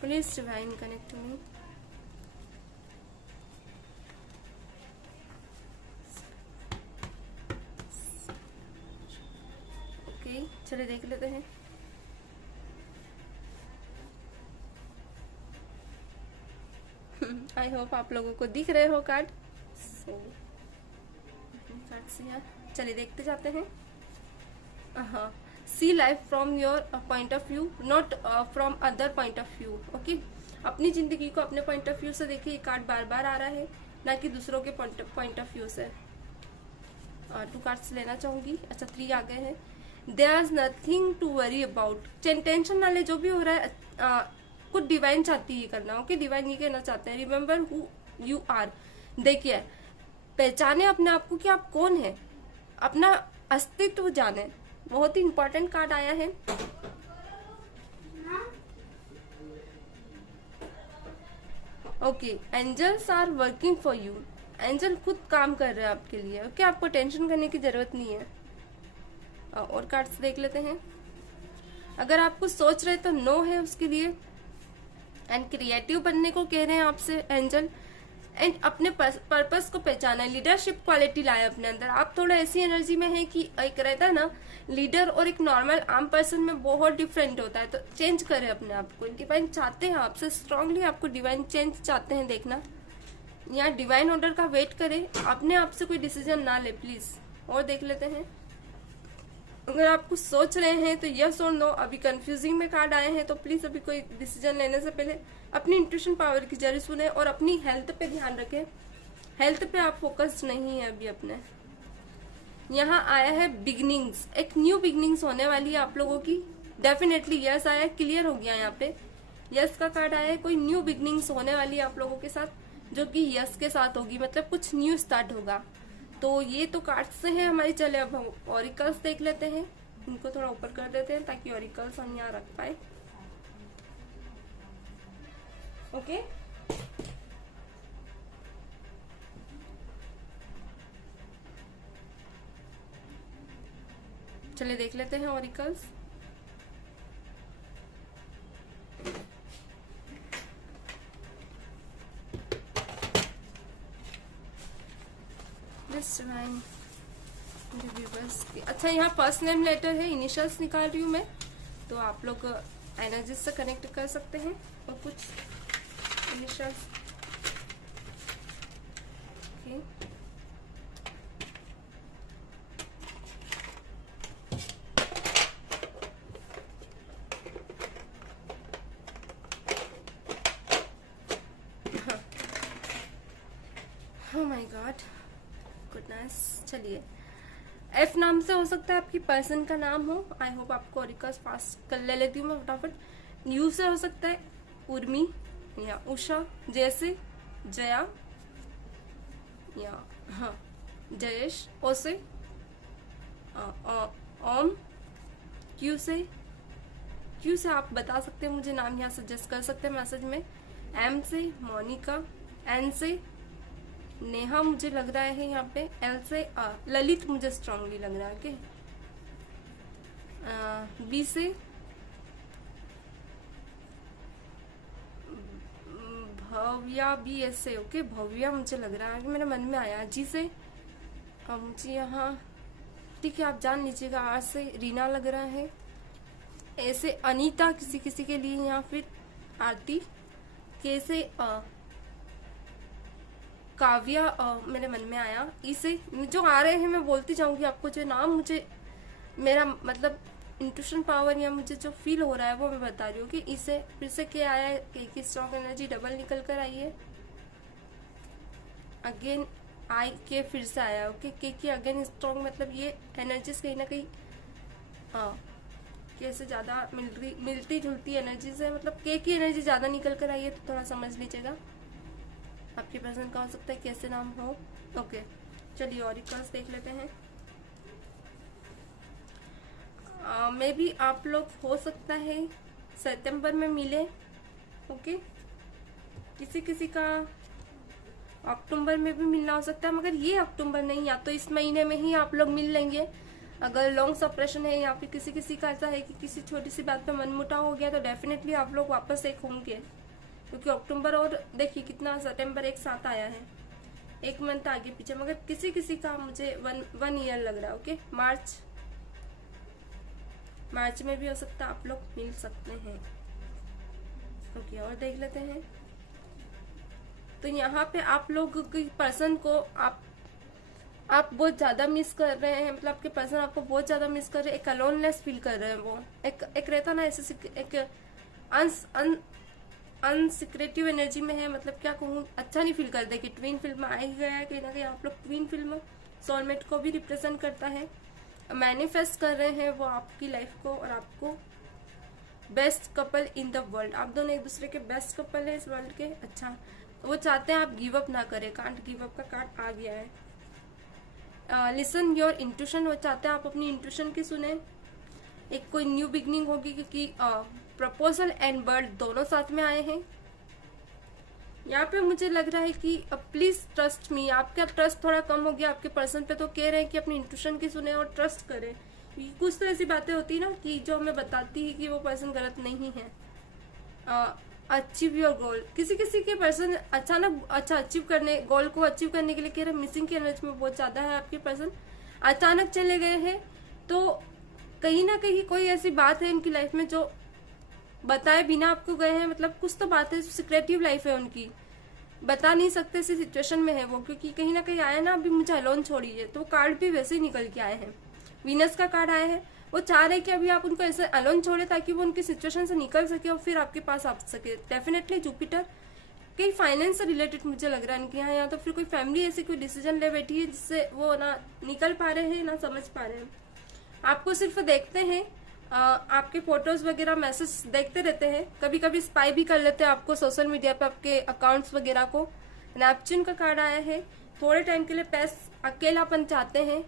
please divine connect to me. Okay, चलिए देख लेते हैं। आई होप आप लोगों को दिख रहे हो कार्ड। कार्ड से यार, चलिए देखते जाते हैं। हाँ, see life from your point of view, not from other point of view. Okay, अपनी जिंदगी को अपने पॉइंट ऑफ व्यू से देखिए। ये कार्ड बार बार आ रहा है, ना कि दूसरों के पॉइंट ऑफ व्यू से। 2 कार्ड्स लेना चाहूंगी। अच्छा, 3 आ गए हैं। There is nothing to worry about. Tension ना ले, जो भी हो रहा है कुछ डिवाइन चाहती है करना। ओके, डिवाइन ये कहना चाहते हैं, रिमेम्बर हु यू आर। देखिए, पहचाने अपने आप को कि आप कौन है, अपना अस्तित्व जाने। बहुत ही इंपॉर्टेंट कार्ड आया है। Okay, angels are working for you. Angel खुद काम कर रहे हैं आपके लिए। ओके, आपको टेंशन करने की जरूरत नहीं है। और कार्ड्स देख लेते हैं। अगर आप कुछ सोच रहे तो नो है उसके लिए। एंड क्रिएटिव बनने को कह रहे हैं आपसे एंजल। एंड अपने पर्पस को पहचाना, लीडरशिप क्वालिटी लाए अपने अंदर। आप थोड़ा ऐसी एनर्जी में है कि एक रहता है ना लीडर, और एक नॉर्मल आम पर्सन में बहुत डिफरेंट होता है, तो चेंज करें अपने आप को। डिवाइन चाहते हैं आपसे, स्ट्रांगली आपको डिवाइन चेंज चाहते हैं। देखना, यहाँ डिवाइन ऑर्डर का वेट करें, अपने आप से कोई डिसीजन ना ले प्लीज। और देख लेते हैं, अगर आप कुछ सोच रहे हैं तो यस और नो। अभी कंफ्यूजिंग में कार्ड आए हैं, तो प्लीज अभी कोई डिसीजन लेने से पहले अपनी इंट्यूशन पावर की जरूर सुने और अपनी हेल्थ पे ध्यान रखें। हेल्थ पे आप फोकस्ड नहीं है अभी अपने। यहाँ आया है बिगनिंग्स, एक न्यू बिगनिंग्स होने वाली है आप लोगों की। डेफिनेटली यस आया, क्लियर हो गया यहाँ पे। यस का कार्ड आया है, कोई न्यू बिगनिंग्स होने वाली है आप लोगों के साथ, जो कि यस के साथ होगी, मतलब कुछ न्यू स्टार्ट होगा। तो ये तो कार्ड्स से है हमारी। चले अब हम ऑरिकल्स देख लेते हैं। इनको थोड़ा ऊपर कर देते हैं ताकि ऑरिकल्स हम यहाँ रख पाए। ओके, चलिए देख लेते हैं ऑरिकल्स। अच्छा, यहाँ फर्स्ट नेम लेटर है, इनिशियल्स निकाल रही हूँ मैं, तो आप लोग एनर्जी से कनेक्ट कर सकते हैं। और कुछ इनिशियल्स, ओके, गॉड, गुडनेस। चलिए, एफ नाम से हो सकता है आपकी पर्सन का नाम हो। आई होप आपको ओरिकल्स फास्ट कर ले लेती हूँ मैं फटाफट। यू से हो सकता है उर्मी या उषा, जैसे जया या हाँ जयेश, ओ से ओम, क्यू से आप बता सकते हैं मुझे नाम, यहाँ सजेस्ट कर सकते हैं मैसेज में। एम से मोनिका, एन से नेहा मुझे लग रहा है यहाँ पे, एल से ललित मुझे स्ट्रांगली लग रहा है। ओके, बी से भव्या, बी एस से ओके भव्या मुझे लग रहा है कि मेरे मन में आया। जी से मुझे यहाँ, ठीक है आप जान लीजिएगा। आर से रीना लग रहा है। ए से अनीता किसी किसी के लिए, या फिर आरती। के से काव्या मेरे मन में आया। ई से जो आ रहे हैं मैं बोलती जाऊंगी आपको, जो नाम मुझे मेरा मतलब इंट्यूशन पावर या मुझे जो फील हो रहा है वो मैं बता रही हूँ कि ई से फिर से क्या आया है, के की स्ट्रॉन्ग एनर्जी डबल निकल कर आई है। अगेन आई के फिर से आया। ओके, के की अगेन स्ट्रॉन्ग, मतलब ये एनर्जीज कहीं ना कहीं के से ज्यादा मिलती जुलती एनर्जी से, मतलब के की एनर्जी ज्यादा निकल कर आई है, तो थोड़ा समझ लीजिएगा आपके पर्सन का हो सकता है कैसे नाम हो। ओके, चलिए ऑरिकल्स देख लेते हैं। मे भी आप लोग हो सकता है सितंबर में मिले। ओके, किसी किसी का अक्टूबर में भी मिलना हो सकता है, मगर ये अक्टूबर नहीं, या तो इस महीने में ही आप लोग मिल लेंगे अगर लॉन्ग सेपरेशन है, या फिर किसी किसी का ऐसा है कि किसी छोटी सी बात पे मनमुटाव हो गया, तो डेफिनेटली आप लोग वापस एक होंगे, क्योंकि अक्टूबर और देखिए कितना सितंबर एक साथ आया है, एक मंथ आगे पीछे। मगर किसी किसी का मुझे वन ईयर लग रहा है। ओके, मार्च में भी हो सकता है आप लोग मिल सकते हैं। ओके, और देख लेते हैं। तो यहाँ पे आप लोग की पर्सन को आप बहुत ज्यादा मिस कर रहे हैं, मतलब आपके पर्सन आपको बहुत ज्यादा मिस कर रहे हैं, एक अलोननेस फील कर रहे हैं। वो एक रहता ना ऐसे, एक अनसिक्रेटिव एनर्जी में है, मतलब क्या कहूँ, अच्छा नहीं फील करते कि ट्विन फिल्म आ ही गया है कहीं ना कहीं। आप लोग ट्विन फिल्म सोलमेट को भी रिप्रेजेंट करता है, मैनिफेस्ट कर रहे हैं वो आपकी लाइफ को, और आपको best couple in the world, आप दोनों एक दूसरे के बेस्ट कपल है इस वर्ल्ड के। अच्छा, वो चाहते हैं आप गिव अप ना करें, कांट गिव अप का कार्ड आ गया है। लिसन योर इंट्यूशन, वो चाहते हैं आप अपनी इंट्यूशन की सुने, एक कोई न्यू बिगनिंग होगी, क्योंकि प्रपोजल एंड बर्ड दोनों साथ में आए हैं। यहाँ पे मुझे लग रहा है कि प्लीज ट्रस्ट मी, आपका ट्रस्ट थोड़ा कम हो गया आपके पर्सन पे, तो कह रहे हैं कि अपनी इंट्यूशन की सुने और ट्रस्ट करें। कुछ तो ऐसी बातें होती है ना कि जो हमें बताती है कि वो पर्सन गलत नहीं है। अचीव योर गोल, किसी किसी के पर्सन अचानक अचीव करने, गोल को अचीव करने के लिए कह रहे मिसिंग की एनर्जी में बहुत ज्यादा है आपके पर्सन, अचानक चले गए हैं, तो कहीं ना कहीं कोई ऐसी बात है इनकी लाइफ में जो बताए बिना आपको गए हैं, मतलब कुछ तो बात है, सिक्रेटिव लाइफ है उनकी, बता नहीं सकते ऐसी सिचुएशन में है वो, क्योंकि कहीं ना कहीं आया ना अभी मुझे अलोन छोड़िए, तो कार्ड भी वैसे ही निकल के आए हैं, वीनस का कार्ड आया है। वो चाह रहे कि अभी आप उनको ऐसे अलोन छोड़े ताकि वो उनकी सिचुएशन से निकल सके और फिर आपके पास आ सके। डेफिनेटली जुपिटर कहीं फाइनेंस से रिलेटेड मुझे लग रहा है इनके यहाँ, या तो फिर कोई फैमिली ऐसी कोई डिसीजन ले बैठी है जिससे वो ना निकल पा रहे हैं ना समझ पा रहे हैं। आपको सिर्फ देखते हैं, आपके फोटोज वगैरह मैसेज देखते रहते हैं, कभी कभी स्पाई भी कर लेते हैं आपको सोशल मीडिया पे, आपके अकाउंट्स वगैरह को। नेपच्यून का कार्ड आया है, थोड़े टाइम के लिए पैस अकेलापन चाहते हैं,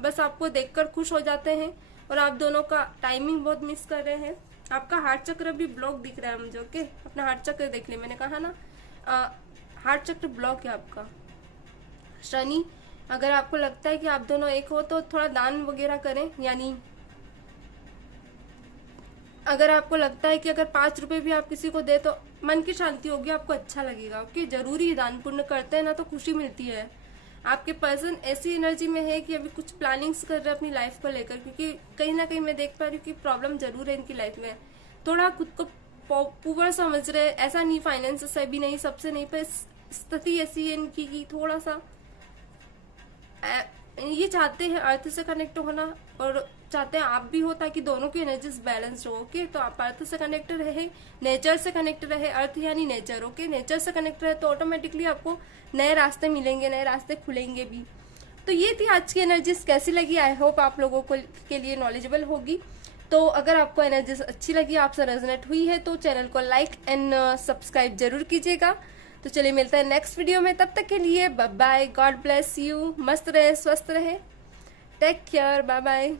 बस आपको देखकर खुश हो जाते हैं, और आप दोनों का टाइमिंग बहुत मिस कर रहे हैं। आपका हार्ट चक्र भी ब्लॉक दिख रहा है मुझे। ओके, अपना हार्ट चक्र देख लिया, मैंने कहा ना हार्ट चक्र ब्लॉक है आपका। शनि, अगर आपको लगता है कि आप दोनों एक हो तो थोड़ा दान वगैरह करें, यानी अगर आपको लगता है कि अगर 5 रुपए भी आप किसी को दे तो मन की शांति होगी, आपको अच्छा लगेगा। ओके, जरूरी दान पुण्य करते हैं ना तो खुशी मिलती है। आपके पर्सन ऐसी एनर्जी में है कि अभी कुछ प्लानिंग्स कर रहे हैं अपनी लाइफ को लेकर, क्योंकि कहीं ना कहीं मैं देख पा रही हूँ कि प्रॉब्लम जरूर है इनकी लाइफ में, थोड़ा खुद को पुअर समझ रहे हैं, ऐसा नहीं फाइनेंस से भी नहीं, सबसे नहीं, पर स्थिति ऐसी है इनकी कि थोड़ा सा ये चाहते हैं अर्थ से कनेक्ट होना और चाहते हैं आप भी हो, ताकि दोनों की एनर्जीज बैलेंस हो। ओके, तो आप अर्थ से कनेक्ट रहे, नेचर से कनेक्ट रहे, अर्थ यानी नेचर। ओके, नेचर से कनेक्ट रहे तो ऑटोमेटिकली आपको नए रास्ते मिलेंगे, नए रास्ते खुलेंगे भी। तो ये थी आज की एनर्जीज। कैसी लगी? आई होप आप लोगों को के लिए नॉलेजेबल होगी। तो अगर आपको एनर्जीज अच्छी लगी, आपसे रेजोनेट हुई है, तो चैनल को लाइक एंड सब्सक्राइब जरूर कीजिएगा। तो चलिए मिलते हैं नेक्स्ट वीडियो में, तब तक के लिए bye bye, god bless you, मस्त रहे, स्वस्थ रहे, टेक केयर, बाय बाय।